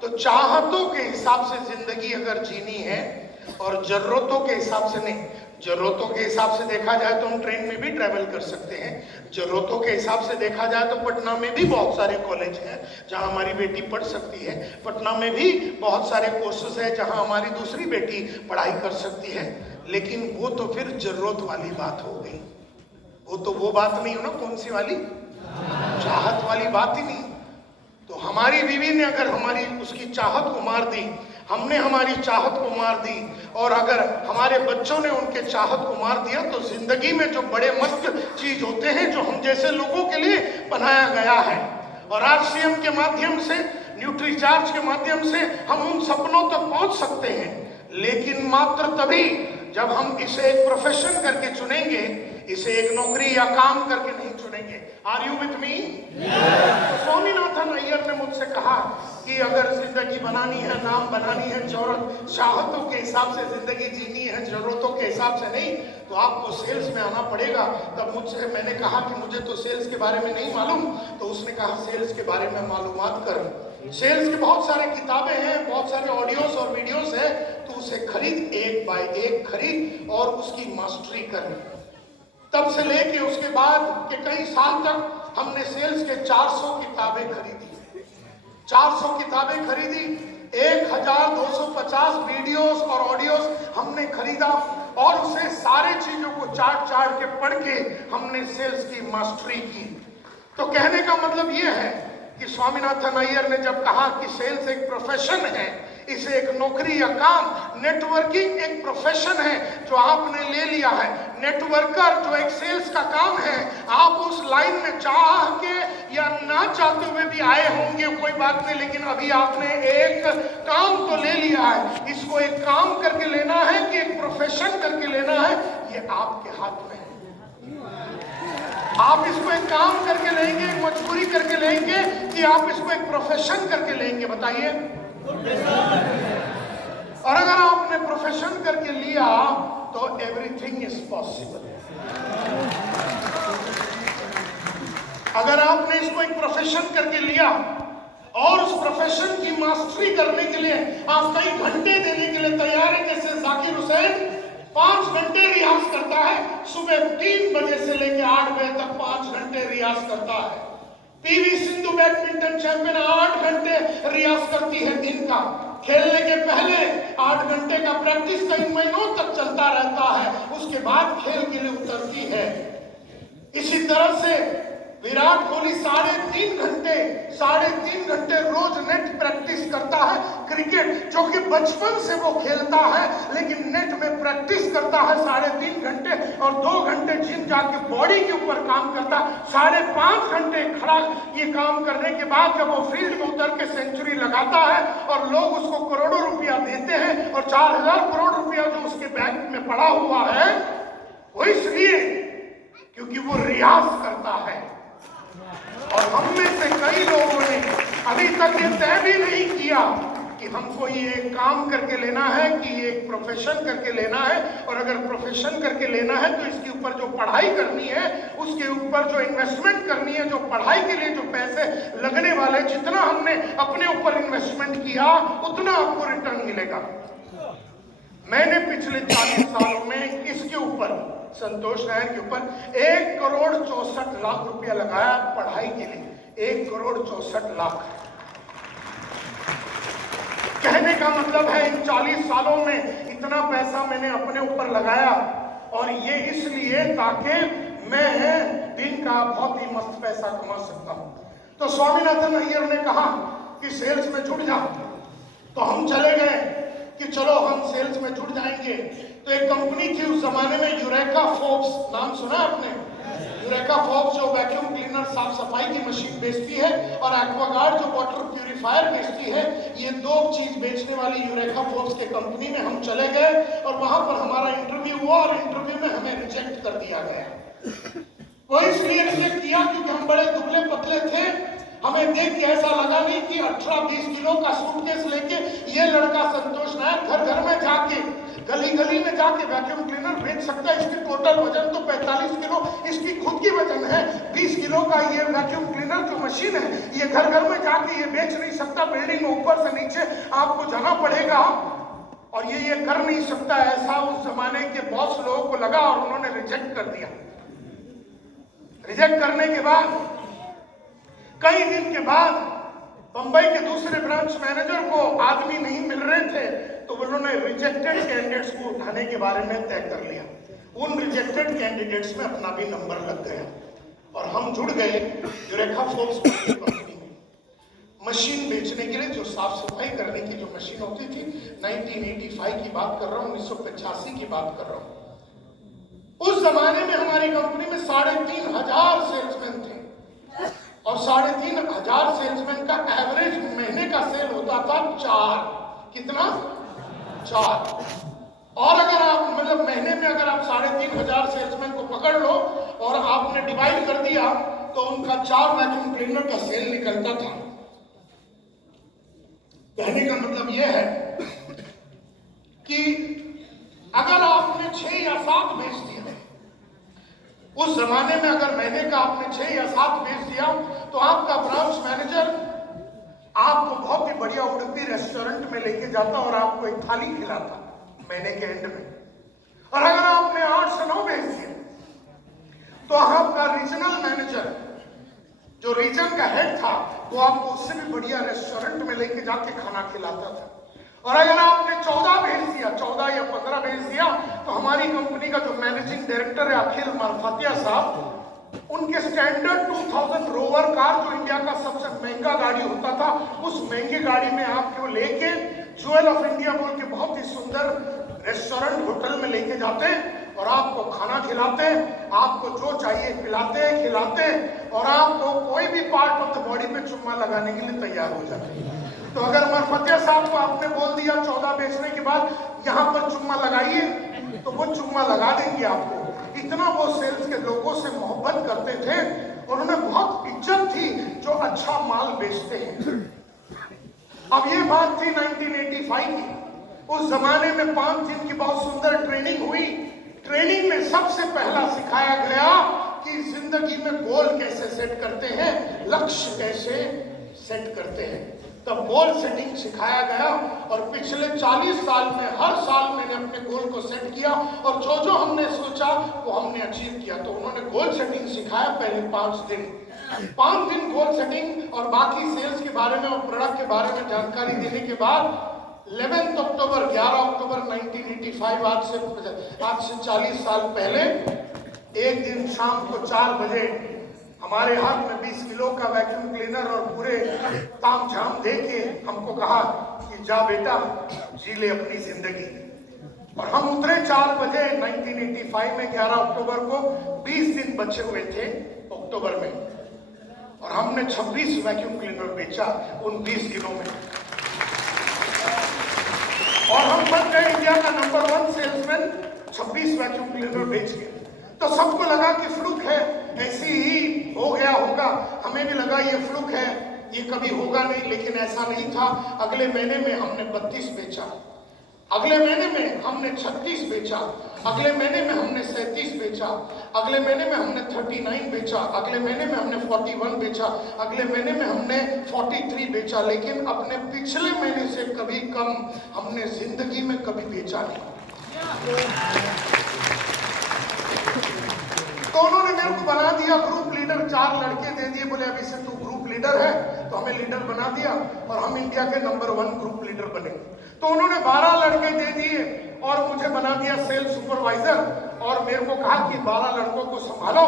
तो चाहतों के हिसाब से जिंदगी अगर जीनी है और जरूरतों के हिसाब से नहीं। जरूरतों के हिसाब से देखा जाए तो हम ट्रेन में भी ट्रैवल कर सकते हैं। जरूरतों के हिसाब से देखा जाए तो पटना में भी बहुत सारे कॉलेज हैं जहां हमारी बेटी पढ़ सकती है। पटना में भी बहुत सारे कोर्सेज हैं जहां हमारी दूसरी बेटी पढ़ाई कर सकती है। लेकिन वो तो फिर जरूरत वाली बात हो गई। वो तो वो बात नहीं हो ना, कौन सी वाली? चाहत वाली बात ही नहीं। तो हमारी बीवी ने अगर हमारी उसकी चाहत को मार दी, हमने हमारी चाहत को मार दी, और अगर हमारे बच्चों ने उनके चाहत को मार दिया, तो जिंदगी में जो बड़े मस्त चीज होते हैं जो हम जैसे लोगों के लिए बनाया गया है, और RCM के माध्यम से, न्यूट्रीचार्ज के माध्यम से हम उन सपनों तक पहुंच सकते हैं। लेकिन मात्र तभी जब हम इसे एक प्रोफेशन करके चुनेंगे, इसे एक नौकरी या काम करके नहीं चुनेंगे। Are you with me? Swaminathan Iyer ने मुझसे कहा कि अगर जिंदगी बनानी है, नाम बनानी है, चाहतों के हिसाब से जिंदगी जीनी है, जरूरतों के हिसाब से नहीं, तो आपको सेल्स में आना पड़ेगा। तब मुझसे मैंने कहा कि मुझे तो सेल्स के बारे में नहीं मालूम। तो उसने कहा सेल्स के बारे में मालूमात कर। सेल्स के बहुत सारे किताबें हैं, बहुत सारे ऑडियोस और वीडियोस हैं, तो उसे खरीद, 1 बाय 1 खरीद और उसकी मास्टरी कर। तब से लेके उसके बाद के कई साल तक हमने सेल्स के 400 किताबें खरीदी। 400 किताबें खरीदी, 1250 वीडियोस और ऑडियोस हमने खरीदा, और उसे सारे चीजों को चाट के पढ़ के हमने सेल्स की मास्टरी की। तो कहने का मतलब यह है कि स्वामीनाथन अय्यर ने जब कहा कि सेल्स एक प्रोफेशन है, इसे एक नौकरी या काम, नेटवर्किंग एक प्रोफेशन है जो आपने ले लिया है। नेटवर्कर जो एक सेल्स का काम है, आप उस लाइन में चाह के या ना चाहते हुए भी आए होंगे, कोई बात नहीं, लेकिन अभी आपने एक काम तो ले लिया है। इसको एक काम करके लेना है कि एक प्रोफेशन करके लेना है, ये आपके हाथ में है। आप इसको एक काम करके लेंगे, एक मजबूरी करके लेंगे, कि आप इसको एक प्रोफेशन करके लेंगे? बताइए। और अगर आपने प्रोफेशन करके लिया तो एवरीथिंग इज पॉसिबल। अगर आपने इसको एक प्रोफेशन करके लिया और उस प्रोफेशन की मास्टरी करने के लिए आप कई घंटे देने के लिए तैयार है। जैसे जाकिर हुसैन 5 घंटे रियाज करता है, सुबह 3 बजे से लेकर 8 बजे तक 5 घंटे रियाज करता है। पीवी सिंधु बैडमिंटन चैंपियन 8 घंटे रियाज करती है दिन का। खेलने के पहले 8 घंटे का प्रैक्टिस कई महीनों तक चलता रहता है, उसके बाद खेल के लिए उतरती है। इसी तरह से विराट कोहली 3.5 घंटे रोज नेट प्रैक्टिस करता है। क्रिकेट जो कि बचपन से वो खेलता है, लेकिन नेट में प्रैक्टिस करता है 3.5 घंटे, और 2 घंटे जिम जाके बॉडी के ऊपर काम करता है। 5.5 घंटे खड़ा ये काम करने के बाद जब वो फील्ड में उतर के सेंचुरी लगाता है और लोग उसको करोड़ों रुपया देते हैं, और 4000 करोड़ रुपया जो उसके बैंक में पड़ा हुआ है वो इसलिए क्योंकि वो रियाज करता है। और हम में से कई लोगों ने अभी तक ये तय भी नहीं किया कि हमको ये काम करके लेना है, कि ये एक प्रोफेशन करके लेना है। और अगर प्रोफेशन करके लेना है तो इसके ऊपर जो पढ़ाई करनी है, उसके ऊपर जो इन्वेस्टमेंट करनी है, जो पढ़ाई के लिए जो पैसे लगने वाले, जितना हमने अपने ऊपर इन्वेस्टमेंट किया उतना आपको रिटर्न मिलेगा। मैंने पिछले 40 सालों में इसके ऊपर, संतोष नारायण के ऊपर 1,64,00,000 रुपया लगाया पढ़ाई के लिए। 1,64,00,000। कहने का मतलब है इन 40 सालों में इतना पैसा मैंने अपने ऊपर लगाया, और ये इसलिए ताकि मैं दिन का बहुत ही मस्त पैसा कमा सकता हूं। तो स्वामीनाथन अय्यर ने कहा कि सेल्स में जुड़ जा, तो हम चले गए कि चलो हम सेल्स में जुड़ जाएंगे। तो एक कंपनी थी उस जमाने में, यूरेका फोर्ब्स, नाम सुना आपने? यूरेका फोर्ब्स जो वैक्यूम क्लीनर, साफ सफाई की मशीन बेचती है, और एक्वागार्ड जो वाटर प्यूरिफायर बेचती है। ये 2 चीज बेचने वाली यूरेका फोर्ब्स के कंपनी में हम चले गए, और वहां पर हमारा इंटरव्यू हुआ, और इंटरव्यू में हमें रिजेक्ट कर दिया गया। वो इसलिए रिजेक्ट किया क्योंकि हम बड़े दुबले पतले थे। हमें देख के ऐसा लगा नहीं कि 18-20 किलो का सूटकेस लेके ये लड़का संतोष नारायण घर घर में जाके, गली गली में जाके वैक्यूम क्लीनर बेच सकता है। इसकी टोटल वजन तो 45 किलो इसकी खुद की वजन है। 20 किलो का ये वैक्यूम क्लीनर जो मशीन है, ये घर घर में जाके ये बेच नहीं सकता। बिल्डिंग में ऊपर से नीचे आपको जाना पड़ेगा, और ये कर नहीं सकता। ऐसा उस जमाने के बॉस लोगों को लगा, और उन्होंने रिजेक्ट कर दिया। रिजेक्ट करने के बाद कई दिन के बाद बंबई के दूसरे ब्रांच मैनेजर को आदमी नहीं मिल रहे थे, तो उन्होंने रिजेक्टेड कैंडिडेट्स को उठाने के बारे में तय कर लिया। उन रिजेक्टेड कैंडिडेट्स में अपना भी नंबर लग गया, और हम जुड़ गए यूरेका फोर्ब्स कंपनी में। मशीन बेचने के लिए, जो साफ सफाई करने की जो मशीन होती थी, 1985 की बात कर रहा हूँ, 1985 की बात कर रहा हूँ। उस जमाने में हमारी कंपनी में 3,500 सेल्समैन थे, और 3,500 सेल्समैन का एवरेज महीने का सेल होता था 4। कितना? 4। और अगर आप मतलब महीने में अगर आप 3,500 सेल्समैन को पकड़ लो और आपने डिवाइड कर दिया, तो उनका 4 वैक्यूम क्लीनर का सेल निकलता था। कहने का मतलब यह है कि अगर आपने 6 या 7 बेच दिया, उस जमाने में अगर महीने का आपने 6 या 7 बेच दिया, तो आपका ब्रांच मैनेजर आपको बहुत ही बढ़िया उड़पी रेस्टोरेंट में लेके जाता और आपको एक थाली खिलाता महीने के एंड में। और अगर आपने 8 से 9 बेच दिए, तो आपका रीजनल मैनेजर, जो रीजन का हेड था, वो आपको उससे भी बढ़िया रेस्टोरेंट में लेके जाके खाना खिलाता था। और अगर आपने 14 भेज दिया, 14 या 15 भेज दिया, तो हमारी कंपनी का जो मैनेजिंग डायरेक्टर है अखिल मारफातिया साहब, उनके स्टैंडर्ड 2000 रोवर कार, जो इंडिया का सबसे महंगा गाड़ी होता था, उस महंगी गाड़ी में आपको लेके ज्वेल ऑफ इंडिया बोल के बहुत ही सुंदर रेस्टोरेंट होटल में लेके जाते और आपको खाना खिलाते, आपको जो चाहिए पिलाते खिलाते, और आपको कोई भी पार्ट ऑफ द बॉडी पे चुम्मा लगाने के लिए तैयार हो जाते। तो अगर मारफतिया साहब को आपने बोल दिया 14 बेचने के बाद यहाँ पर चुम्मा लगाइए, तो वो चुम्मा लगा देंगे आपको। इतना वो सेल्स के लोगों से मोहब्बत करते थे, और उन्हें बहुत इज्जत थी जो अच्छा माल बेचते हैं। अब ये बात थी 1985 की। उस जमाने में 5 दिन की बहुत सुंदर ट्रेनिंग हुई। ट्रेनिंग में सबसे पहला सिखाया गया कि जिंदगी में गोल कैसे सेट करते हैं, लक्ष्य कैसे सेट करते हैं, तब गोल सेटिंग सिखाया गया। और पिछले 40 साल में हर साल मैंने अपने गोल को सेट किया और जो जो हमने सोचा वो हमने अचीव किया। तो उन्होंने गोल सेटिंग सिखाया पहले 5 दिन गोल सेटिंग और बाकी सेल्स के बारे में और प्रोडक्ट के बारे में जानकारी देने के बाद 11 अक्टूबर 1985 आज से 40 साल पहले एक दिन शाम को 4 बजे हमारे हाथ में 20 किलो का वैक्यूम क्लीनर और पूरे ताम झाम दे के हमको कहा कि जा बेटा जी ले अपनी जिंदगी। और हम उतरे 4 बजे 1985 में 11 अक्टूबर को 20 दिन बचे हुए थे अक्टूबर में, और हमने 26 वैक्यूम क्लीनर बेचा उन 20 दिनों में, और हम बन गए इंडिया का नंबर 1 सेल्समैन 26 वैक्यूम क्लीनर बेच के। तो सबको लगा कि फ्लूक है, ऐसे ही हो गया होगा, हमें भी लगा ये फ्लूक है, ये कभी होगा नहीं, लेकिन ऐसा नहीं था। अगले महीने में हमने 32 बेचा, अगले महीने में हमने 36 बेचा, अगले महीने में हमने 37 बेचा, अगले महीने में हमने 39 बेचा, अगले महीने में हमने 41 बेचा, अगले महीने में हमने 43 बेचा, लेकिन अपने पिछले महीने से कभी कम हमने जिंदगी में कभी बेचा नहीं। तो उन्होंने मेरे को बना दिया ग्रुप लीडर, 4 लड़के दे दिए, बोले अभी से तू ग्रुप लीडर है, तो हमें लीडर बना दिया और हम इंडिया के नंबर 1 ग्रुप लीडर बने। तो उन्होंने 12 लड़के दे दिए और मुझे बना दिया सेल्स सुपरवाइजर, और मेरे को कहा कि 12 लड़कों को संभालो,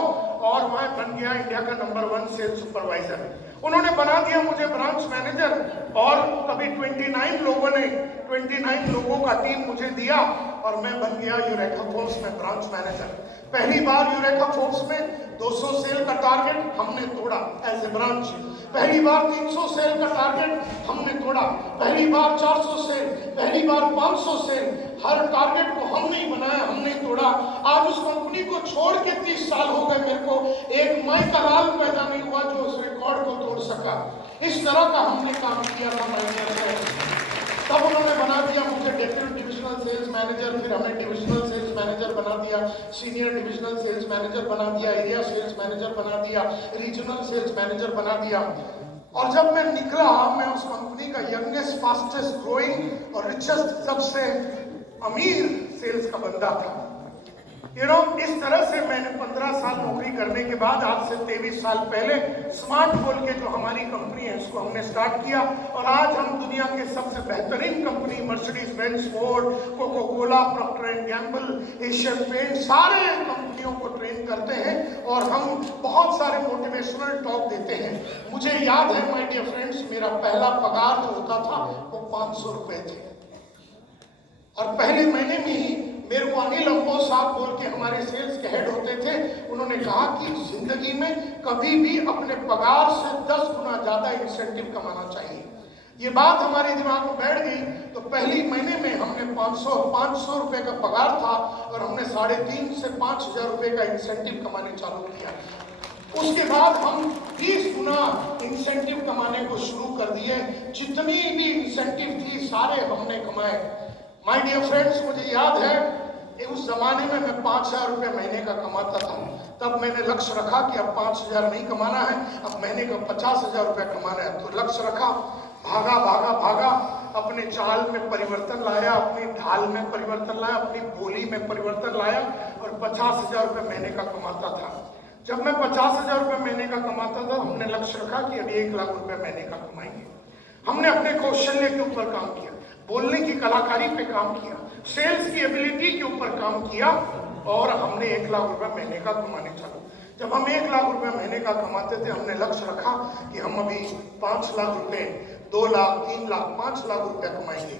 और मैं बन गया इंडिया का नंबर 1 सेल्स सुपरवाइजर। उन्होंने बना दिया मुझे ब्रांच मैनेजर, और कभी 29 लोगों का टीम मुझे दिया और मैं बन गया यूरेका फोर्स में ब्रांच मैनेजर। पहली बार यूरेका फोर्स में 200 सेल का टारगेट हमने तोड़ा एज ए ब्रांच, पहली बार 300 सेल का टारगेट हमने तोड़ा, पहली बार 400 सेल, पहली बार 500 सेल, हर टारगेट को हमने ही बनाया, हमने ही तोड़ा। आज उस कंपनी को छोड़ के 30 साल हो गए, मेरे को एक माइकराल पैदा नहीं हुआ जो उस रिकॉर्ड को तोड़ सका। इस तरह का हमने काम किया था मैनेजर। तब उन्होंने बना दिया मुझे डेप्यूटी डिविजनल सेल्स मैनेजर, फिर हमें डिविजनल सेल्स मैनेजर बना दिया, सीनियर डिविजनल सेल्स मैनेजर बना दिया, एरिया सेल्स मैनेजर बना दिया, रीजनल सेल्स मैनेजर बना दिया। और जब मैं निकला, मैं उस कंपनी का यंगेस्ट, फास्टेस्ट ग्रोइंग और रिचेस्ट, सबसे अमीर सेल्स का बंदा था। इस तरह से मैंने 15 साल नौकरी करने के बाद आज से 23 साल पहले स्मार्ट बोल के जो हमारी कंपनी है इसको हमने स्टार्ट किया, और आज हम दुनिया के सबसे बेहतरीन company Mercedes Benz, Ford, Coca Cola, Procter and Gamble, Asian Paint, सारे कंपनियों को ट्रेन करते हैं, और हम बहुत सारे मोटिवेशनल टॉक देते हैं। मुझे याद है माय डियर फ्रेंड्स, मेरा पहला पगार जो होता था वो 500 रुपए थे, और पहले महीने में ही मेरे को अनिल अंबो साहब बोल के हमारे सेल्स के हेड होते थे, उन्होंने कहा कि जिंदगी में कभी भी अपने पगार से 10 गुना ज्यादा इंसेंटिव कमाना चाहिए। ये बात हमारे दिमाग में बैठ गई। तो पहली महीने में हमने 500 रुपए का पगार था, और हमने 3.5 से 5,000 रुपए का इंसेंटिव कमाने चालू किया। उसके बाद हम 20 गुना इंसेंटिव कमाने को शुरू कर दिए। जितनी भी इंसेंटिव थी सारे हमने कमाए। माय डियर फ्रेंड्स, मुझे याद है उस जमाने में मैं 5,000 रुपये महीने का कमाता था। तब मैंने लक्ष्य रखा कि अब 5,000 नहीं कमाना है, अब महीने का 50,000 रुपये कमाना है। तो लक्ष्य रखा, भागा, अपने चाल में परिवर्तन लाया, अपनी ढाल में परिवर्तन लाया, अपनी बोली में परिवर्तन लाया, और 50,000 रुपये महीने का कमाता था। जब मैं 50,000 रुपये महीने का कमाता था, हमने लक्ष्य रखा कि अभी 1 लाख रुपये महीने का कमाएंगे। हमने अपने कौशल्य के ऊपर काम किया, बोलने की कलाकारी पे काम किया, सेल्स की एबिलिटी के ऊपर काम किया, और हमने 1 लाख रुपए महीने का कमाने चालू। जब हम 1 लाख रुपए महीने का कमाते थे, हमने लक्ष्य रखा कि हम अभी 5 लाख रुपए, 2 लाख, 3 लाख, 5 लाख रुपया कमाएंगे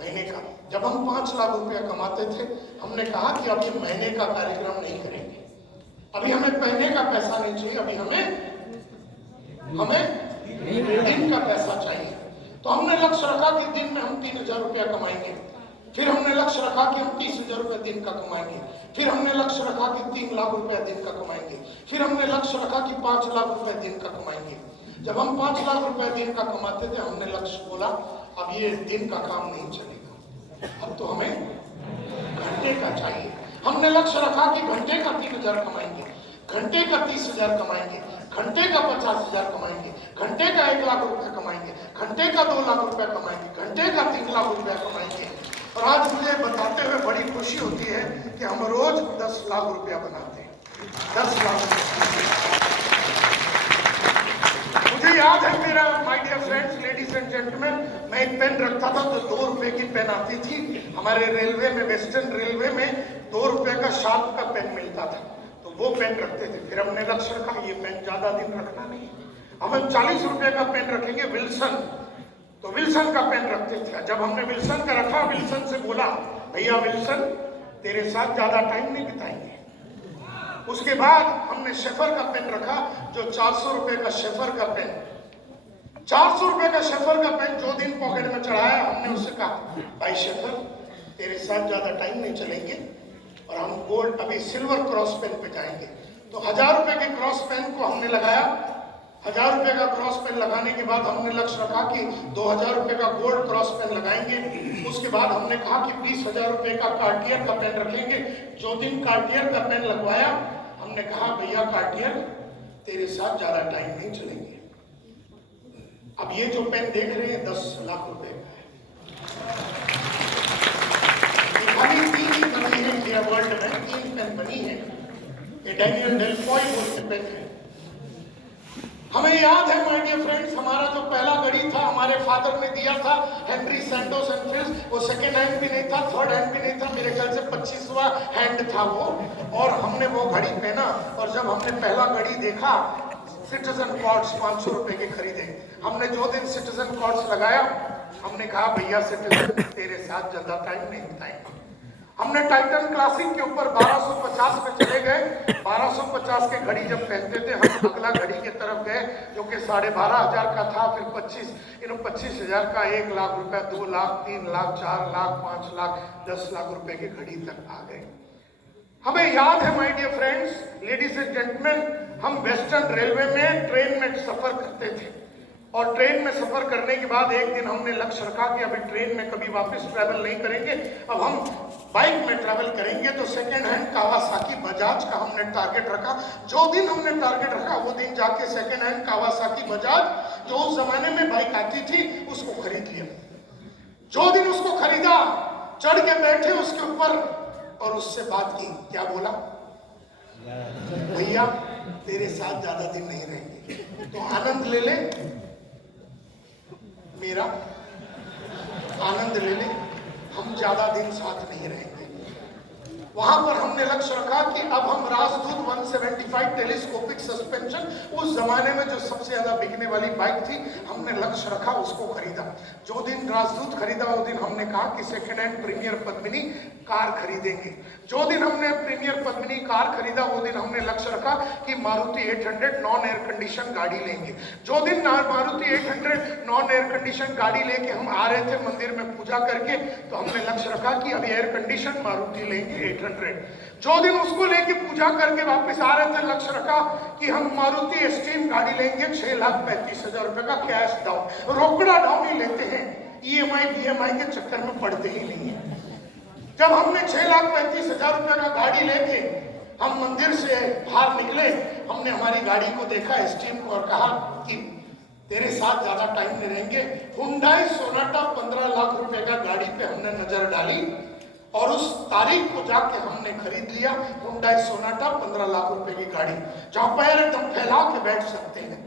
महीने का। जब हम 5 लाख रुपया कमाते थे, हमने कहा कि अभी महीने का कार्यक्रम नहीं करेंगे, अभी हमें महीने का पैसा नहीं चाहिए, अभी हमें दिन का पैसा चाहिए। तो हमने लक्ष्य रखा कि दिन में हम 3,000 रुपया कमाएंगे। फिर हमने लक्ष्य रखा कि हम 30,000 रुपया दिन का कमाएंगे। फिर हमने लक्ष्य रखा कि 3 लाख रुपया दिन का कमाएंगे। फिर हमने लक्ष्य रखा कि 5 लाख रुपया दिन का कमाएंगे। जब हम 5 लाख रुपया दिन का कमाते थे, हमने लक्ष्य बोला अब ये दिन का काम नहीं चलेगा, अब तो हमें घंटे का चाहिए। हमने लक्ष्य रखा कि घंटे का 3,000 कमाएंगे, घंटे का 30,000 कमाएंगे, घंटे का 50,000 कमाएंगे, घंटे का 1 लाख रुपया कमाएंगे, घंटे का 2 लाख रुपया कमाएंगे, घंटे का 3 लाख रुपया कमाएंगे। और आज मुझे बताते हुए बड़ी खुशी होती है कि हम रोज 10 लाख रुपया बनाते हैं। 10 लाख रुपया। मुझे याद है मेरा, my dear friends, ladies and gentleman, मैं एक पेन रखता था तो 2 रुपए की पेन आती थी हमारे रेलवे में, वेस्टर्न रेलवे में 2 रुपए का शार्प का पेन मिलता था, तो वो पेन रखते थे। फिर हमने लक्ष्य रखा ये पेन ज्यादा दिन रखना नहीं, हम 40 रुपए का पेन रखेंगे विल्सन, तो विल्सन का पेन रखते थे। जब हमने विल्सन का रखा, विल्सन से बोला भैया विल्सन तेरे साथ ज्यादा टाइम नहीं बिताएंगे। उसके बाद हमने शेफर का पेन रखा, जो 400 रुपए का शेफर का पेन, 400 रुपए का शेफर का पेन जो दिन पॉकेट में चढ़ाया, हमने उससे कहा भाई शेफर तेरे साथ ज्यादा टाइम नहीं चलेंगे और हम गोल्ड अभी सिल्वर क्रॉस पेन पे जाएंगे। तो 1000 रुपए के क्रॉस पेन को हमने लगाया। 1000 रुपए का क्रॉस पेन लगाने के बाद हमने लक्ष्य रखा कि 2000 रुपए का गोल्ड क्रॉस पेन लगाएंगे। उसके बाद हमने कहा कि 20,000 रुपए का कार्टियर का पेन रखेंगे। जो दिन कार्टियर का पेन लगवाया, हमने कहा भैया कार्टियर तेरे साथ ज्यादा टाइम नहीं चलेंगे। अब ये जो पेन देख रहे हैं 10 लाख रुपए का है। खाली 3 ही बनी है इंडिया वर्ल्ड में, 3 पेन बनी है। ये डैनियल डेलफॉय बोलते पेन है। हमें याद है माय डियर फ्रेंड्स, हमारा जो पहला घड़ी था हमारे फादर ने दिया था, हेनरी सैंटोस एंड फिल्स। वो सेकेंड हैंड भी नहीं था, थर्ड हैंड भी नहीं था, मेरे ख्याल से 25वां हैंड था वो। और हमने वो घड़ी पहना, और जब हमने पहला घड़ी देखा, सिटीजन कॉर्ड्स 500 रुपए के खरीदे। हमने जो दिन सिटीजन कॉर्ड्स लगाया, हमने कहा भैया सिटीजन तेरे साथ ज्यादा टाइम नहीं बिताएंगे। हमने टाइटन क्लासिक के ऊपर 1250 पे चले गए। 1250 के घड़ी जब पहनते थे, हम अगला घड़ी की तरफ गए जो कि 12,500 का था, फिर 25,000 का, 1 लाख रुपया, 2 लाख, 3 लाख, 4 लाख, 5 लाख, 10 लाख रुपए की घड़ी तक आ गए। हमें याद है my dear friends, ladies and gentleman, हम वेस्टर्न रेलवे में ट्रेन में सफर करते थे, और ट्रेन में सफर करने के बाद एक दिन हमने लक्ष्य रखा कि अभी ट्रेन में कभी वापस ट्रैवल नहीं करेंगे, अब हम बाइक में ट्रैवल करेंगे। तो सेकेंड हैंड कावासाकी बजाज का हमने टारगेट रखा। जो दिन हमने टारगेट रखा, वो दिन जाके सेकेंड हैंड कावासाकी बजाज, जो उस जमाने में बाइक आती थी, उसको खरीद लिया। जो दिन उसको खरीदा, चढ़ के बैठे उसके ऊपर और उससे बात की। क्या बोला? भैया तेरे साथ ज्यादा दिन नहीं रहेंगे, तो आनंद ले ले, मेरा आनंद ले ले, हम ज्यादा दिन साथ नहीं रहेंगे। वहां पर हमने लक्ष्य रखा कि अब हम राजदूत 175 टेलीस्कोपिक सस्पेंशन, उस जमाने में जो सबसे ज्यादा बिकने वाली बाइक थी, हमने लक्ष्य रखा, उसको खरीदा। जो दिन राजदूत खरीदा, वो दिन हमने कहा कि second hand Premier Padmini car खरीदेंगे। जो दिन हमने प्रीमियर पद्मिनी कार खरीदा, वो दिन हमने लक्ष्य रखा कि मारुति 800 नॉन एयर कंडीशन गाड़ी लेंगे। जो दिन मारुति 800 नॉन एयर कंडीशन गाड़ी लेके हम आ रहे थे मंदिर में पूजा करके, तो हमने लक्ष्य रखा कि अभी एयर कंडीशन मारुति लेंगे 800। जो दिन उसको लेके पूजा करके वापस आ रहे थे, लक्ष्य रखा कि हम मारुति एस्टीम गाड़ी लेंगे 6,35,000 रुपए का कैश डाउन। रोकड़ा डाउन ही लेते हैं, EMI BMI के चक्कर में पड़ते ही नहीं है। जब हमने 6,35,000 रुपए का गाड़ी लेके हम मंदिर से बाहर निकले, हमने हमारी गाड़ी को देखा, एस्टीम को, और कहा कि तेरे साथ ज्यादा टाइम नहीं रहेंगे। हुंडई सोनाटा 15 लाख रुपए का गाड़ी पे हमने नजर डाली, और उस तारीख को जाके हमने खरीद लिया। हुंडई सोनाटा 15 लाख रुपए की गाड़ी, जहां पैर एकदम फैला के बैठ सकते हैं।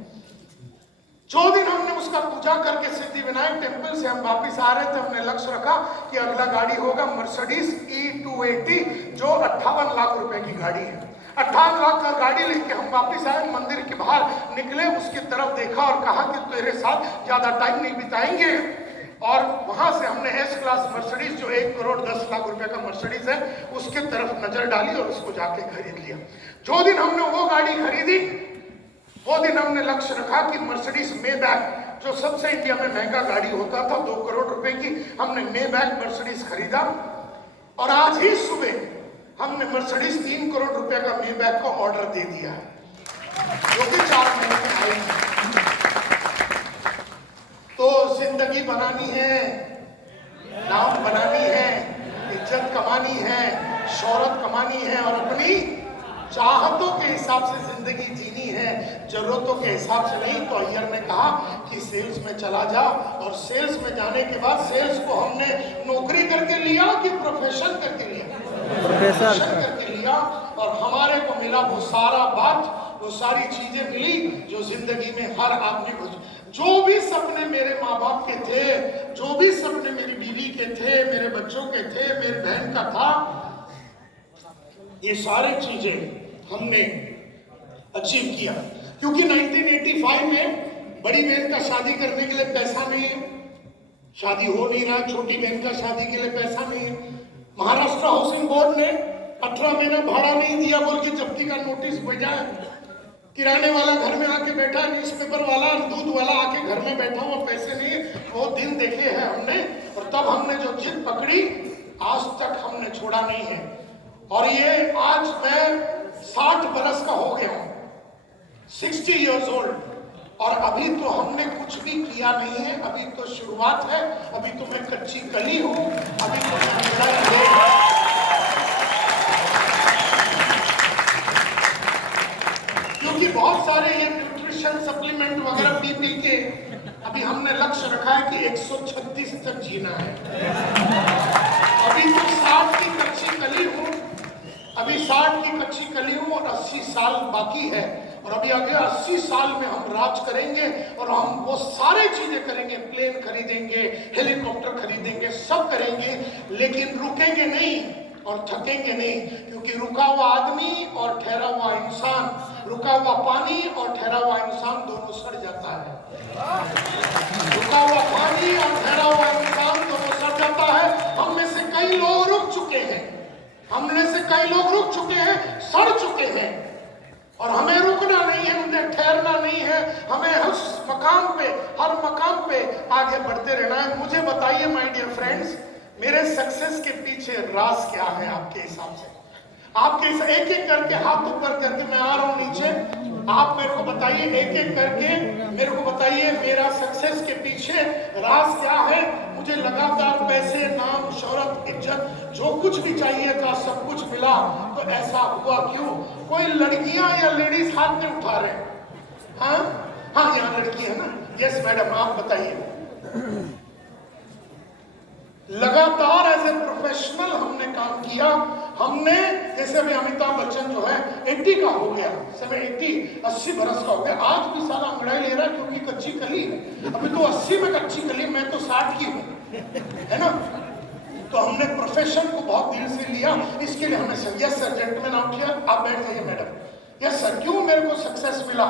जो दिन हमने उसका पूजा करके सिद्धि विनायक टेम्पल से हम वापस आ रहे थे, हमने लक्ष्य रखा कि अगला गाड़ी होगा मर्सिडीज E280, जो 58 लाख रुपए की गाड़ी है। 58 लाख का गाड़ी लेके हम वापस आए, मंदिर के बाहर निकले, उसकी तरफ देखा और कहा कि तेरे साथ ज्यादा टाइम नहीं बिताएंगे। और वहां से हमने एस क्लास मर्सिडीज, जो 1 करोड़ 10 लाख रुपए का मर्सिडीज है, उसके तरफ नजर डाली और उसको जाके खरीद लिया। जो दिन हमने वो गाड़ी खरीदी, वो दिन हमने लक्ष्य रखा कि मर्सिडीज मेबैक, जो सबसे इंडिया में महंगा गाड़ी होता था 2 करोड़ रुपए की, हमने मेबैक मर्सिडीज खरीदा। और आज ही सुबह हमने मर्सिडीज 3 करोड़ रुपए का मेबैक का ऑर्डर दे दिया है, जो कि 4 महीने में आएगी। तो जिंदगी बनानी है, नाम बनानी है, इज्जत कमानी है, शोहरत कमानी है, और अपनी चाहतों के हिसाब से जिंदगी जीनी है। हैं, जरूरतों के हिसाब से नहीं। तो अय्यर ने कहा कि सेल्स में चला जा, और सेल्स में जाने के बाद सेल्स को हमने नौकरी करके लिया कि प्रोफेशन करके लिया? प्रोफेशन करके लिया। और हमारे को मिला वो सारा बात, वो सारी चीजें मिली जो जिंदगी में हर आदमी को, जो भी सपने मेरे माँ बाप के थे, जो भी सपने मेरी बीवी के थे, मेरे बच्चों के थे, मेरी बहन का था, ये सारी चीजें हमने अचीव किया। क्योंकि 1985 में बड़ी बहन का शादी करने के लिए पैसा नहीं है, शादी हो नहीं रहा, छोटी बहन का शादी के लिए पैसा नहीं है। महाराष्ट्र हाउसिंग बोर्ड ने 18 महीना भाड़ा नहीं दिया बोल के जब्ती का नोटिस भेजा है। किराने वाला घर में आके बैठा, न्यूज़पेपर वाला, दूध वाला आके घर में बैठा हुआ, पैसे नहीं, वो दिन देखे हैं हमने। और तब हमने जो जिद पकड़ी, आज तक हमने छोड़ा नहीं है। और ये आज मैं 60 बरस का हो गया हूँ, 60 years old, और अभी तो हमने कुछ भी किया नहीं है। अभी तो शुरुआत है, अभी तो मैं कच्ची कली हूँ, अभी तो क्योंकि बहुत सारे ये न्यूट्रिशन सप्लीमेंट वगैरह पी के अभी हमने लक्ष्य रखा है कि 136 तक जीना है। अभी तो 60 की कच्ची कली हूँ, अभी 60 की कच्ची कली हूँ, और 80 साल बाकी है। और अभी आगे 80 साल में हम राज करेंगे, और हम वो सारे चीजें करेंगे, प्लेन खरीदेंगे, हेलीकॉप्टर खरीदेंगे, सब करेंगे, लेकिन रुकेंगे नहीं और थकेंगे नहीं। क्योंकि रुका हुआ आदमी और ठहरा हुआ इंसान, रुका हुआ पानी और ठहरा हुआ इंसान दोनों सड़ जाता है। रुका हुआ पानी और ठहरा हुआ इंसान दोनों सड़ जाता है। हम में से कई लोग रुक चुके हैं, हमने से कई लोग रुक चुके हैं, सड़ चुके हैं। और हमें रुकना नहीं है, हमें ठहरना नहीं है, हमें हर मकाम पे आगे बढ़ते रहना है। मुझे बताइए माय डियर फ्रेंड्स, मेरे सक्सेस के पीछे राज क्या है आपके हिसाब से? आपके एक एक करके हाथ ऊपर करके मैं आ रहा हूँ नीचे, आप मेरे को बताइए, एक एक करके मेरे को बताइए, मेरा सक्सेस के पीछे राज क्या है? मुझे लगातार पैसे, नाम, शोहरत, इज्जत, जो कुछ भी चाहिए था सब कुछ मिला, तो ऐसा हुआ क्यों? कोई लड़कियां या लेडीज हाथ नहीं उठा रहे? हाँ हाँ, यहाँ लड़की है ना? यस मैडम, आप बताइए। लगातार एज ए प्रोफेशनल हमने काम किया। हमने जैसे अभी अमिताभ बच्चन जो है 80 का हो गया, 80 बरस का हो गया, आज भी सारा अंगड़ाई ले रहा है क्योंकि कच्ची कली है। अभी तो 80 में कच्ची कली, मैं तो 60 की हूँ, है ना? तो हमने प्रोफेशन को बहुत दिल से लिया, इसके लिए हमने sir, yes sir, gentleman out किया, आप बैठ जाइए मैडम। यस सर, क्यों मेरे को सक्सेस मिला?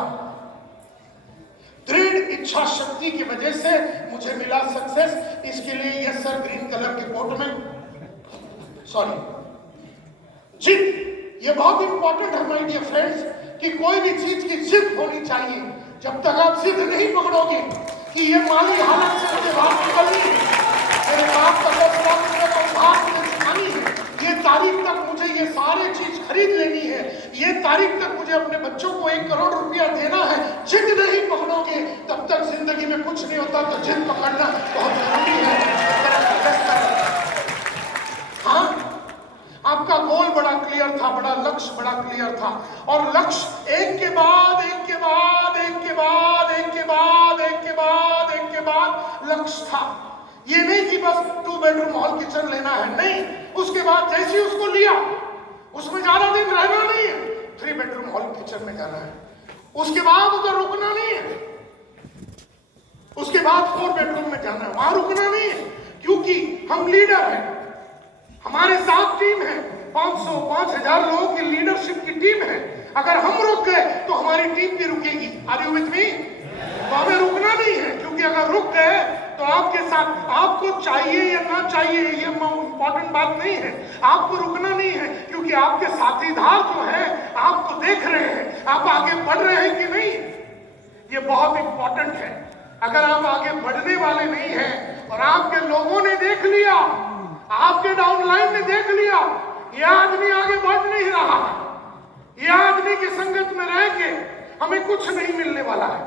दृढ़ इच्छा शक्ति की वजह से मुझे मिला सक्सेस। इसके लिए यस सर, ग्रीन कलर के कोट में, सॉरी, जिद, ये बहुत इंपॉर्टेंट है माय डियर फ्रेंड्स, कि कोई भी चीज की जिद होनी चाहिए। जब तक आप जिद नहीं पकड़ोगे कि ये माली हालत से मुझे बाहर निकलनी है, मेरे बाप का 10 लाख रुपए का उधार मुझे चुकानी है, ये तारीख तक मुझे ये सारे चीज खरीद लेनी है, ये तारीख तक मुझे अपने बच्चों को 1 करोड़ रुपया देना है, जिद नहीं पकड़ोगे तब तक जिंदगी में कुछ नहीं होता। तो जिद पकड़ना बहुत जरूरी है। हाँ, आपका गोल बड़ा क्लियर था, बड़ा लक्ष्य बड़ा क्लियर था, और लक्ष्य एक के बाद एक के बाद एक के बाद एक के बाद एक के बाद एक के बाद लक्ष्य था। ये नहीं कि बस 2 बेडरूम हॉल किचन लेना है, नहीं, उसके बाद जैसे ही उसको लिया, उसमें ज्यादा दिन रहना नहीं है, 3 बेडरूम हॉल किचन में जाना है। उसके बाद उधर रुकना नहीं है, उसके बाद 4 बेडरूम में जाना है, वहां रुकना नहीं है। क्योंकि हम लीडर हैं, हमारे साथ टीम है, 500-5000 लोगों की लीडरशिप की टीम है। अगर हम रुक गए तो हमारी टीम भी रुकेगी। Are you with me? तो हमें रुकना नहीं है, क्योंकि अगर रुक गए तो आपके साथ, आपको चाहिए या ना चाहिए ये इंपॉर्टेंट बात नहीं है, आपको रुकना नहीं है, क्योंकि आपके साथीदार जो है आपको देख रहे हैं, आप आगे बढ़ रहे हैं कि नहीं, ये बहुत इंपॉर्टेंट है। अगर आप आगे बढ़ने वाले नहीं हैं और आपके लोगों ने देख लिया, आपके डाउनलाइन ने देख लिया, ये आदमी आगे बढ़ नहीं रहा, ये आदमी की संगत में रह के हमें कुछ नहीं मिलने वाला है,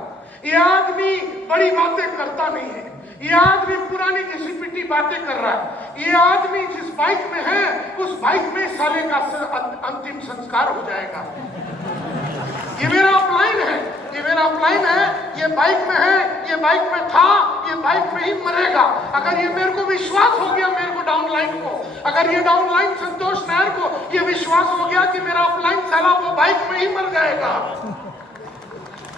ये आदमी बड़ी बातें करता नहीं है, ये आदमी पुरानी घिसी-पिटी बातें कर रहा है, ये आदमी जिस बाइक में है उस बाइक में साले का अंतिम संस्कार हो जाएगा। ये मेरा अपलाइन है, ये मेरा अपलाइन है, ये बाइक में है, ये बाइक में था, ये बाइक में ही मरेगा। अगर ये मेरे को विश्वास हो गया, मेरे को डाउनलाइन को, अगर ये डाउनलाइन संतोष नायर को ये विश्वास हो गया कि मेरा अपलाइन साला वो बाइक में ही मर जाएगा,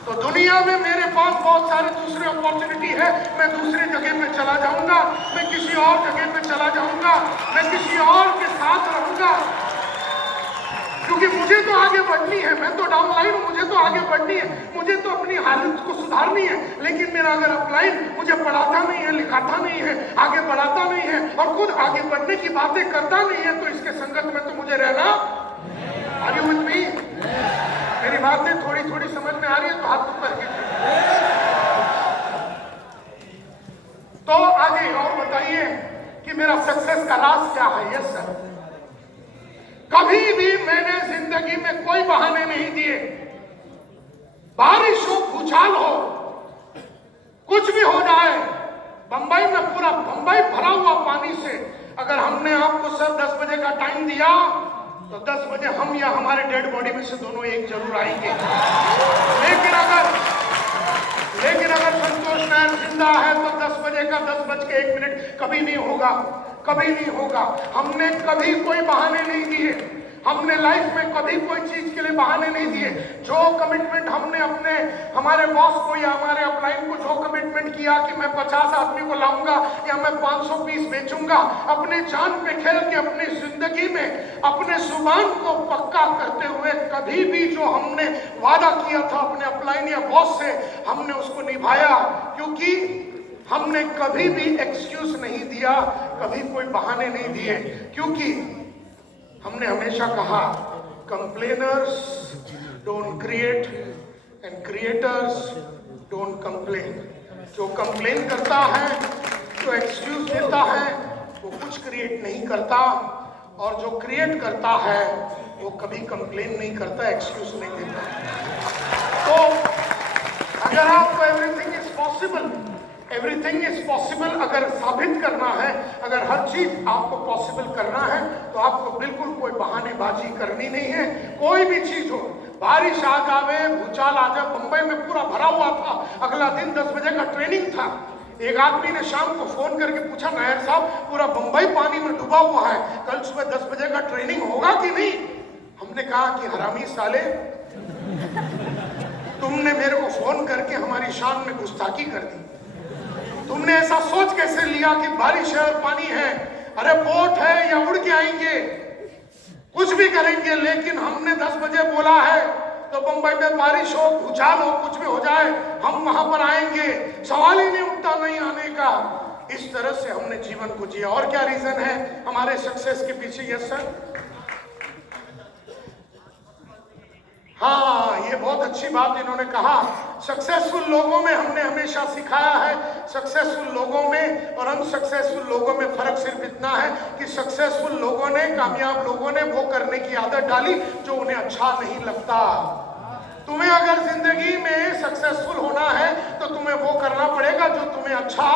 तो दुनिया में मेरे पास बहुत सारे दूसरे अपॉर्चुनिटी है। मैं दूसरे जगह पे चला जाऊंगा, मैं किसी और जगह पे चला जाऊंगा, मैं किसी और के साथ रहूंगा, क्योंकि मुझे तो आगे बढ़नी है। मैं तो डाउनलाइन हूं, मुझे तो आगे बढ़नी है, मुझे तो अपनी हालत को सुधारनी है। लेकिन मेरा अगर अपलाइन मुझे पढ़ाता नहीं है, लिखाता नहीं है, आगे बढ़ाता नहीं है और खुद आगे बढ़ने की बातें करता नहीं है, तो इसके संगत में तो मुझे रहना। Are you with me? मेरी बातें थोड़ी थोड़ी समझ में आ रही है तो हाथ ऊपर कीजिए। तो आगे और बताइए कि मेरा सक्सेस का राज क्या है। यस सर, कभी भी मैंने जिंदगी में कोई बहाने नहीं दिए। बारिश हो, भूचाल हो, कुछ भी हो जाए, बंबई में पूरा बंबई भरा हुआ पानी से, अगर हमने आपको सर 10 बजे का टाइम दिया तो 10 बजे हम या हमारे डेड बॉडी में से दोनों एक जरूर आएंगे। लेकिन अगर संतोष नायर जिंदा है तो 10 बजे का 10:01 कभी नहीं होगा, कभी नहीं होगा। हमने कभी कोई बहाने नहीं दिए, हमने लाइफ में कभी कोई चीज के लिए बहाने नहीं दिए। जो कमिटमेंट हमने अपने हमारे बॉस को या हमारे अपलाइन को जो कमिटमेंट किया कि मैं 50 आदमी को लाऊंगा या मैं 500 पीस बेचूंगा, अपने जान पे खेल के अपनी जिंदगी में अपने जुबान को पक्का करते हुए कभी भी जो हमने वादा किया था अपने अपलाइन या बॉस से, हमने उसको निभाया। क्योंकि हमने कभी भी एक्सक्यूज नहीं दिया, कभी कोई बहाने नहीं दिए, क्योंकि हमने हमेशा कहा complainers don't create and creators don't complain. जो कंप्लेन करता है, जो एक्सक्यूज देता है, वो कुछ क्रिएट नहीं करता, और जो क्रिएट करता है वो कभी कंप्लेन नहीं करता, एक्सक्यूज नहीं देता। तो अगर आपको everything is possible, everything is possible अगर साबित करना है, अगर हर चीज आपको पॉसिबल करना है, तो आपको बिल्कुल कोई बहानेबाजी करनी नहीं है। कोई भी चीज हो, बारिश आ जावे, भूचाल आ जाए, मुंबई में पूरा भरा हुआ था, अगला दिन 10 बजे का ट्रेनिंग था। एक आदमी ने शाम को फोन करके पूछा, नायर साहब पूरा मुंबई पानी में डूबा हुआ है, कल सुबह 10 बजे का ट्रेनिंग होगा कि नहीं? हमने कहा कि हरामी साले, तुमने मेरे को फोन करके हमारी शान में गुस्ताखी कर दी। तुमने ऐसा सोच कैसे लिया कि बारिश है और पानी है, अरे बोट है या उड़ के आएंगे, कुछ भी करेंगे, लेकिन हमने 10 बजे बोला है तो मुंबई में बारिश हो, भूचाल हो, कुछ भी हो जाए, हम वहां पर आएंगे, सवाल ही नहीं उठता नहीं आने का। इस तरह से हमने जीवन को जिया। और क्या रीजन है हमारे सक्सेस के पीछे? यस सर, हाँ, ये बहुत अच्छी बात इन्होंने कहा। सक्सेसफुल लोगों में हमने हमेशा सिखाया है, सक्सेसफुल लोगों में और अनसक्सेसफुल लोगों में फर्क सिर्फ इतना है कि सक्सेसफुल लोगों ने, कामयाब लोगों ने वो करने की आदत डाली जो उन्हें अच्छा नहीं लगता। तुम्हें अगर जिंदगी में सक्सेसफुल होना है तो तुम्हें वो करना पड़ेगा जो तुम्हें अच्छा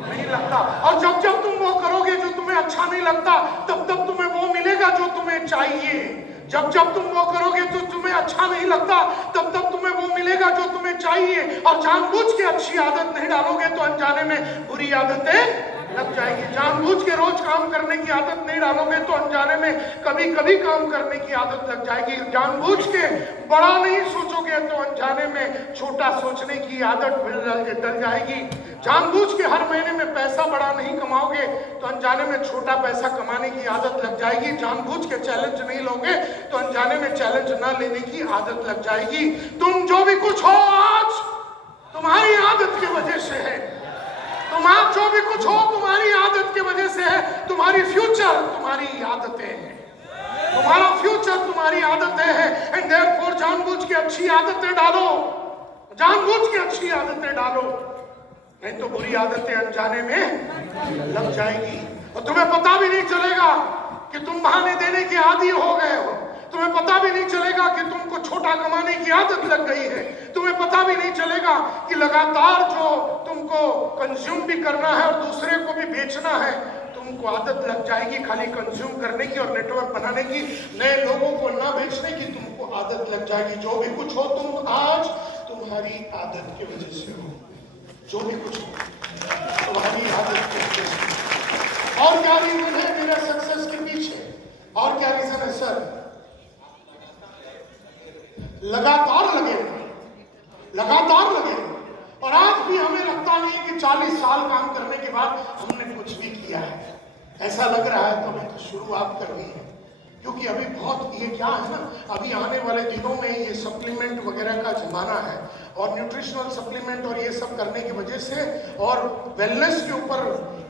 नहीं लगता, और जब जब तुम वो करोगे जो तुम्हें अच्छा नहीं लगता, तब तब तुम्हें वो मिलेगा जो तुम्हें चाहिए। जब जब तुम वो करोगे जो तुम्हें अच्छा नहीं लगता, तब तब तुम्हें वो मिलेगा जो तुम्हें चाहिए। और जानबूझ के अच्छी आदत नहीं डालोगे तो अनजाने में बुरी आदतें लग जाएगी। जानबूझ के रोज काम करने की आदत नहीं डालोगे तो अनजाने में कभी कभी काम करने की आदत लग जाएगी। जानबूझ के बड़ा नहीं सोचोगे तो अनजाने में छोटा सोचने की आदत डल जाएगी। जानबूझ के हर महीने में पैसा बड़ा नहीं कमाओगे तो अनजाने में छोटा पैसा कमाने की आदत लग जाएगी। जानबूझ के चैलेंज नहीं लोगे तो अनजाने में चैलेंज ना लेने की आदत लग जाएगी। तुम जो भी कुछ हो आज तुम्हारी आदत की वजह से है। तुम आज जो भी कुछ हो तुम्हारी आदत की वजह से है। तुम्हारी फ्यूचर तुम्हारी आदतें हैं, तुम्हारा फ्यूचर तुम्हारी आदतें हैं। एंड देयरफॉर जानबूझ के अच्छी आदतें डालो, जानबूझ के अच्छी आदतें डालो, नहीं तो बुरी आदतें अनजाने में लग जाएगी और तुम्हें पता भी नहीं चलेगा कि तुम बहाने देने के आदी हो गए हो। तुम्हें पता भी नहीं चलेगा कि तुमको छोटा कमाने की आदत लग गई है। तुम्हें पता भी नहीं चलेगा कि लगातार जो तुमको कंज्यूम भी करना है और दूसरे को भी बेचना है, तुम तुमको आदत लग जाएगी खाली कंज्यूम करने की और नेटवर्क बनाने की, नए लोगों को ना बेचने की, तुमको आदत लग जाएगी। जो भी कुछ हो तुम आज तुम्हारी आदत की वजह से हो, जो भी कुछ हो तुम्हारी आदत की वजह से। और क्या रीजन है मेरा सक्सेस के पीछे? और क्या रीजन है सर? लगातार लगे, लगातार लगे। और आज भी हमें लगता नहीं कि 40 साल काम करने के बाद हमने कुछ भी किया है। ऐसा लग रहा है तो हमें तो शुरुआत करनी है, क्योंकि अभी बहुत ये क्या है ना, अभी आने वाले दिनों में ये सप्लीमेंट वगैरह का जमाना है और न्यूट्रिशनल सप्लीमेंट और ये सब करने की वजह से और वेलनेस के ऊपर,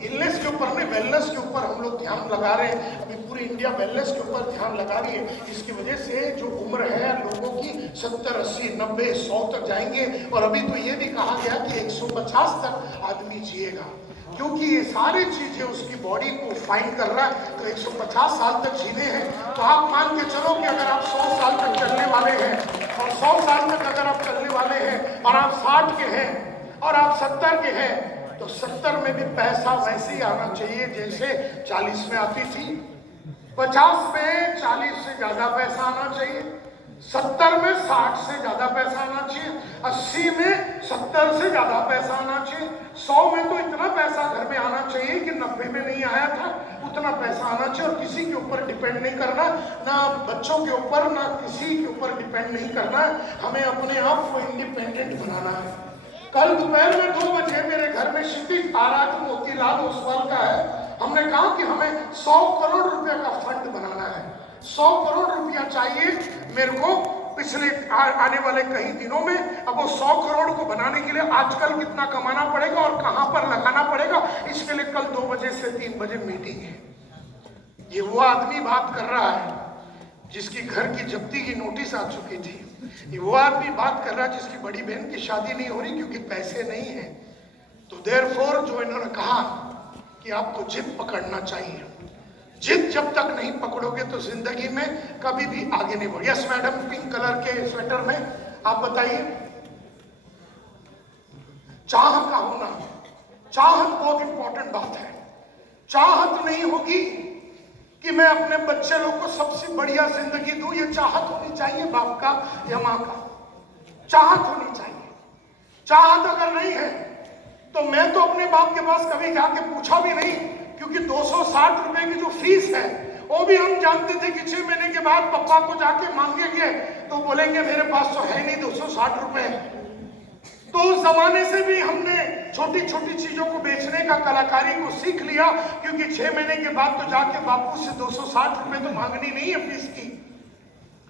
इलनेस के ऊपर नहीं वेलनेस के ऊपर हम लोग ध्यान लगा रहे हैं। अभी पूरी इंडिया वेलनेस के ऊपर ध्यान लगा रही है। इसकी वजह से जो उम्र है लोगों की 70, 80, 90, 100 तक जाएंगे। और अभी तो ये भी कहा गया कि 150 तक आदमी जिएगा, क्योंकि ये सारी चीजें उसकी बॉडी को फाइन कर रहा है। तो 150 साल तक जीने हैं तो आप मान के चलो कि अगर आप 100 साल तक चलने वाले हैं और 100 साल तक अगर आप चलने वाले हैं और आप 60 के हैं और आप 70 के हैं, तो 70 में भी पैसा वैसे ही आना चाहिए जैसे 40 में आती थी। 50 में 40 से ज्यादा पैसा आना चाहिए, 70 में 60 से ज्यादा पैसा आना चाहिए, 80 में 70 से ज्यादा पैसा आना चाहिए, 100 में तो इतना पैसा घर में आना चाहिए कि 90 में नहीं आया था उतना पैसा आना चाहिए। और किसी के ऊपर डिपेंड नहीं करना, ना बच्चों के ऊपर ना किसी के ऊपर डिपेंड नहीं करना। हमें अपने आप को इंडिपेंडेंट बनाना है। कल दोपहर में 2 बजे मेरे घर में क्षितिज आ रहा था, मोतीलाल ओसवाल का है। हमने कहा कि हमें 100 करोड़ रुपए का फंड बनाना है। 100 करोड़ रुपया चाहिए मेरे को पिछले आने वाले कई दिनों में। अब वो 100 करोड़ को बनाने के लिए आजकल कितना कमाना पड़ेगा और कहां पर लगाना पड़ेगा, इसके लिए कल 2 बजे से 3 बजे मीटिंग है। ये वो आदमी बात कर रहा है जिसकी घर की जब्ती की नोटिस आ चुकी थी। ये वो आदमी बात कर रहा है जिसकी बड़ी बहन की शादी नहीं हो रही क्योंकि पैसे नहीं है। तो देयरफॉर जो इन्होंने कहा कि आपको जिद पकड़ना चाहिए, जिद जब तक नहीं पकड़ोगे तो जिंदगी में कभी भी आगे नहीं बढ़। यस मैडम, पिंक कलर के स्वेटर में आप बताइए। चाह का होना, चाहत बहुत इंपॉर्टेंट बात है। चाहत नहीं होगी कि मैं अपने बच्चे लोग को सबसे बढ़िया जिंदगी दूं, ये चाहत होनी चाहिए बाप का या माँ का, चाहत होनी चाहिए। चाहत अगर नहीं है तो मैं तो अपने बाप के पास कभी जाके पूछा भी नहीं, क्योंकि 260 रुपए की जो फीस है वो भी हम जानते थे कि 6 महीने के बाद पापा को जाके मांगेंगे तो बोलेंगे मेरे पास तो है नहीं 260 रुपए। तो उस जमाने से भी हमने छोटी छोटी चीजों को बेचने का, कलाकारी को सीख लिया, क्योंकि 6 महीने के बाद तो जाके बापू से 260 रुपए तो मांगनी नहीं है फीस की।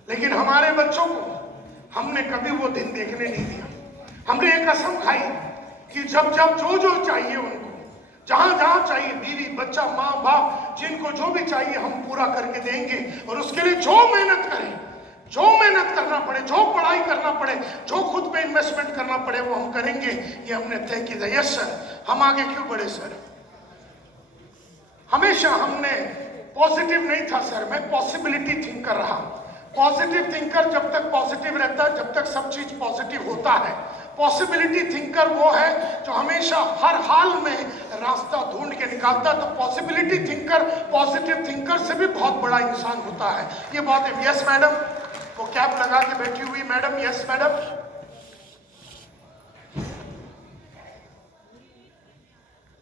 लेकिन हमारे बच्चों को हमने कभी वो दिन देखने नहीं दिया। हमने एक कसम खाई कि जब जब जो जो चाहिए उनको, जहां जहां चाहिए, बीवी बच्चा माँ बाप, जिनको जो भी चाहिए हम पूरा करके देंगे। और उसके लिए जो मेहनत करें, जो मेहनत करना पड़े, जो पढ़ाई करना पड़े, जो खुद पे इन्वेस्टमेंट करना पड़े वो हम करेंगे। ये हमने तय किया। यस सर, हम आगे क्यों बढ़े सर? हमेशा हमने पॉजिटिव नहीं था सर, मैं पॉसिबिलिटी थिंकर रहा। पॉजिटिव थिंकर जब तक पॉजिटिव रहता है, जब तक सब चीज पॉजिटिव होता है। पॉसिबिलिटी थिंकर वो है जो हमेशा हर हाल में रास्ता ढूंढ के निकालता। तो पॉसिबिलिटी थिंकर पॉजिटिव थिंकर से भी बहुत बड़ा इंसान होता है। ये बात है। यस मैडम, वो कैप लगा के बैठी हुई मैडम। यस मैडम,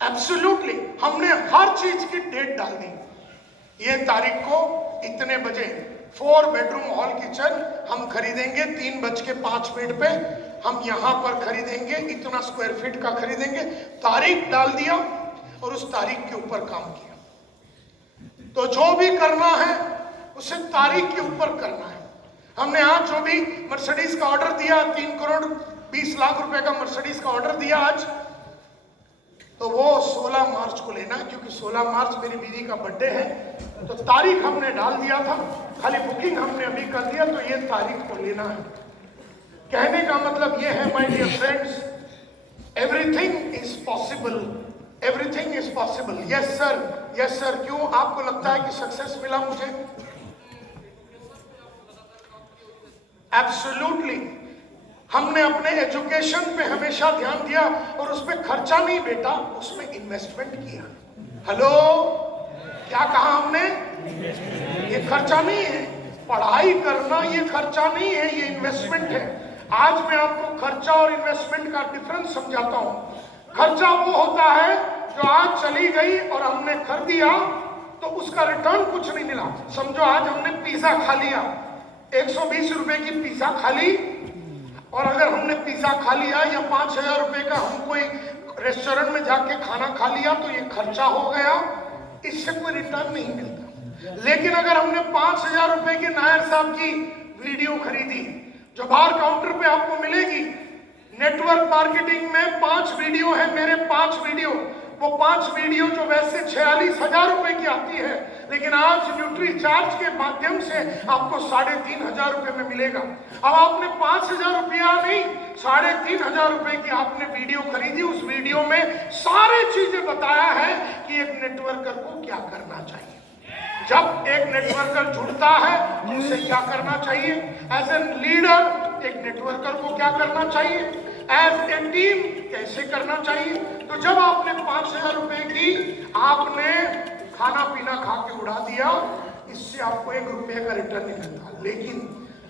एब्सोल्युटली हमने हर चीज की डेट डाल दी। ये तारीख को इतने बजे 4 बेडरूम हॉल किचन हम खरीदेंगे, 3:05 पे हम यहां पर खरीदेंगे, इतना स्क्वायर फीट का खरीदेंगे। तारीख डाल दिया और उस तारीख के ऊपर काम किया। तो जो भी करना है उसे तारीख के ऊपर करना है। हमने आज जो भी मर्सिडीज का ऑर्डर दिया, 3 करोड़ 20 लाख रुपए का मर्सिडीज का ऑर्डर दिया आज, तो वो 16 मार्च को लेना है, क्योंकि 16 मार्च मेरी बीवी का बर्थडे है। तो तारीख हमने डाल दिया था, खाली बुकिंग हमने अभी कर दिया, तो ये तारीख को लेना है। कहने का मतलब ये है my dear friends, everything is possible, everything is possible. Yes sir, yes sir. क्यों आपको लगता है कि सक्सेस मिला मुझे? एब्सोल्युटली। हमने अपने एजुकेशन पे हमेशा ध्यान दिया और उस पर खर्चा नहीं बेटा, उसमें इन्वेस्टमेंट किया। हेलो, क्या कहा हमने? ये खर्चा नहीं है, पढ़ाई करना ये खर्चा नहीं है, ये इन्वेस्टमेंट है। आज मैं आपको खर्चा और इन्वेस्टमेंट का डिफरेंस समझाता हूं। खर्चा वो होता है जो आज चली गई और हमने कर दिया तो उसका रिटर्न कुछ नहीं मिला। समझो आज हमने पिज्जा खा लिया, 120 रुपए की पिज्जा खा ली, और अगर हमने पिज्जा खा लिया या 5000 रुपए का हम कोई रेस्टोरेंट में जाके खाना खा लिया तो ये खर्चा हो गया, इससे कोई रिटर्न नहीं मिलता। लेकिन अगर हमने 5000 रुपए की नायर साहब की वीडियो खरीदी जो बाहर काउंटर पे आपको मिलेगी, नेटवर्क मार्केटिंग में 5 वीडियो है मेरे, 5 वीडियो, वो 5 वीडियो जो वैसे 46,000 रुपए की आती है, लेकिन आज न्यूट्री चार्ज के माध्यम से आपको 3,500 रुपए में मिलेगा। अब आपने 5,000 रुपया नहीं, 3,500 रुपए की आपने वीडियो खरीदी। उस वीडियो में सारी चीजें बताया है कि एक नेटवर्कर को क्या करना चाहिए, जब एक नेटवर्कर जुड़ता है तो उसे क्या करना चाहिए, एज ए लीडर एक नेटवर्कर को क्या करना चाहिए, एज ए टीम कैसे करना चाहिए। तो जब आपने 5,000 रुपए की आपने खाना पीना खा के उड़ा दिया, इससे आपको 1 रुपये का रिटर्न नहीं मिलता। लेकिन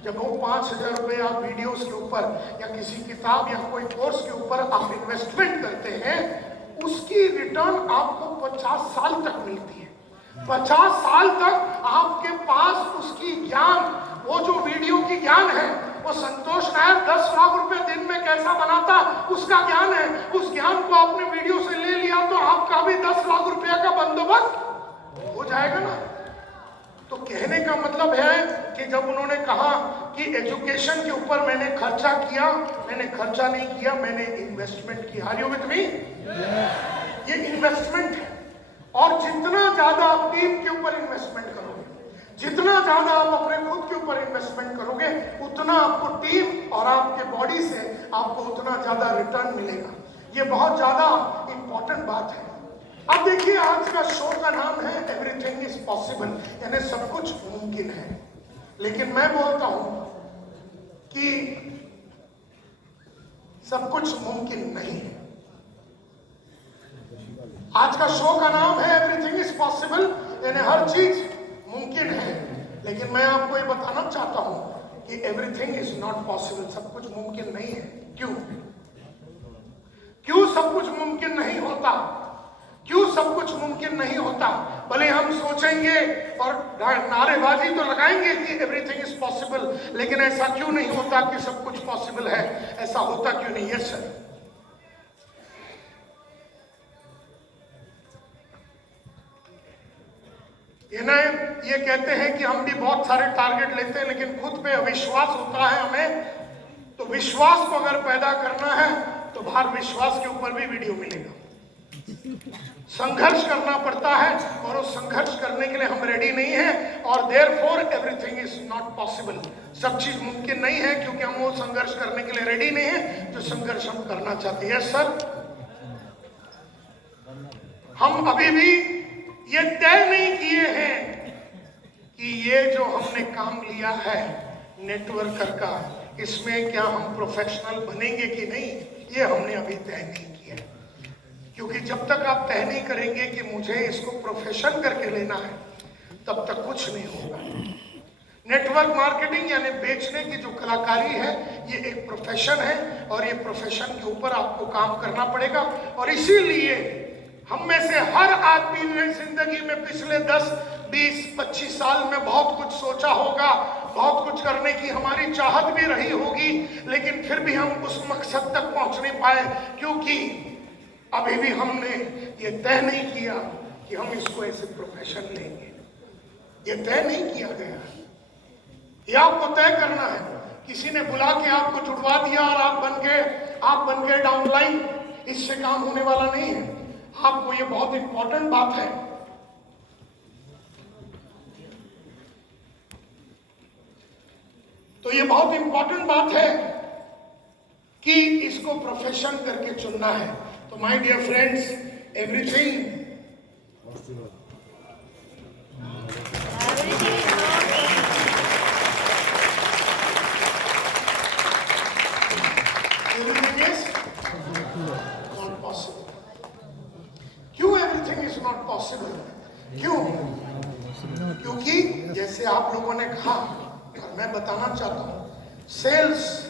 जब वो 5,000 रुपए आप वीडियोस के ऊपर या किसी किताब या कोई कोर्स के ऊपर आप इन्वेस्टमेंट करते हैं, उसकी रिटर्न आपको 50 साल तक मिलती है। 50 साल तक आपके पास उसकी ज्ञान, वो जो वीडियो की ज्ञान है, वो संतोष नायर 10 लाख रुपए दिन में कैसा बनाता उसका ज्ञान है। उस ज्ञान को आपने वीडियो से ले लिया तो आपका भी 10 लाख रुपया का बंदोबस्त हो जाएगा ना। तो कहने का मतलब है कि जब उन्होंने कहा कि एजुकेशन के ऊपर मैंने खर्चा किया, मैंने खर्चा नहीं किया, मैंने इन्वेस्टमेंट किया। Are you with me? ये इन्वेस्टमेंट है। और जितना ज्यादा आप टीम के ऊपर इन्वेस्टमेंट करोगे, जितना ज्यादा आप अपने खुद के ऊपर इन्वेस्टमेंट करोगे, उतना आपको टीम और आपके बॉडी से आपको उतना ज्यादा रिटर्न मिलेगा। ये बहुत ज्यादा इंपॉर्टेंट बात है। अब देखिए, आज का शो का नाम है एवरीथिंग इज पॉसिबल, यानी सब कुछ मुमकिन है। लेकिन मैं बोलता हूं कि सब कुछ मुमकिन नहीं है। आज का शो का नाम है एवरीथिंग इज पॉसिबल, यानी हर चीज मुमकिन है। लेकिन मैं आपको ये बताना चाहता हूं कि एवरीथिंग इज नॉट पॉसिबल, सब कुछ मुमकिन नहीं है। क्यों? क्यों सब कुछ मुमकिन नहीं होता? क्यों सब कुछ मुमकिन नहीं होता? भले हम सोचेंगे और नारेबाजी तो लगाएंगे कि एवरीथिंग इज पॉसिबल, लेकिन ऐसा क्यों नहीं होता कि सब कुछ पॉसिबल है? ऐसा होता क्यों नहीं? यस सर, ये कहते हैं कि हम भी बहुत सारे टारगेट लेते हैं, लेकिन खुद पे अविश्वास होता है हमें। तो विश्वास को अगर पैदा करना है तो बाहर विश्वास के ऊपर भी वीडियो मिलेगा। संघर्ष करना पड़ता है और उस संघर्ष करने के लिए हम रेडी नहीं हैं, और therefore everything is not possible. सब चीज मुमकिन नहीं है क्योंकि हम वो संघर्ष करने के लिए रेडी नहीं है जो संघर्ष हम करना चाहते हैं। सर, हम अभी भी ये तय नहीं किए हैं कि ये जो हमने काम लिया है नेटवर्कर का, इसमें क्या हम प्रोफेशनल बनेंगे कि नहीं, ये हमने अभी तय नहीं किया। क्योंकि जब तक आप तय नहीं करेंगे कि मुझे इसको प्रोफेशन करके लेना है, तब तक कुछ नहीं होगा। नेटवर्क मार्केटिंग यानी बेचने की जो कलाकारी है, ये एक प्रोफेशन है, और ये प्रोफेशन के ऊपर आपको काम करना पड़ेगा। और इसीलिए हम में से हर आदमी ने जिंदगी में पिछले 10, 20, 25 साल में बहुत कुछ सोचा होगा, बहुत कुछ करने की हमारी चाहत भी रही होगी, लेकिन फिर भी हम उस मकसद तक पहुंच नहीं पाए, क्योंकि अभी भी हमने ये तय नहीं किया कि हम इसको ऐसे प्रोफेशन लेंगे। ये तय नहीं किया गया, ये आपको तय करना है। किसी ने बुला के आपको जुड़वा दिया और आप बन गए डाउनलाइन, इससे काम होने वाला नहीं है। आपको ये बहुत इंपॉर्टेंट बात है। तो ये बहुत इंपॉर्टेंट बात है कि इसको प्रोफेशन करके चुनना है। तो my dear friends, everything is not possible. क्यों एवरीथिंग इज नॉट पॉसिबल? क्यों? क्योंकि जैसे आप लोगों ने कहा और मैं बताना चाहता हूं, सेल्स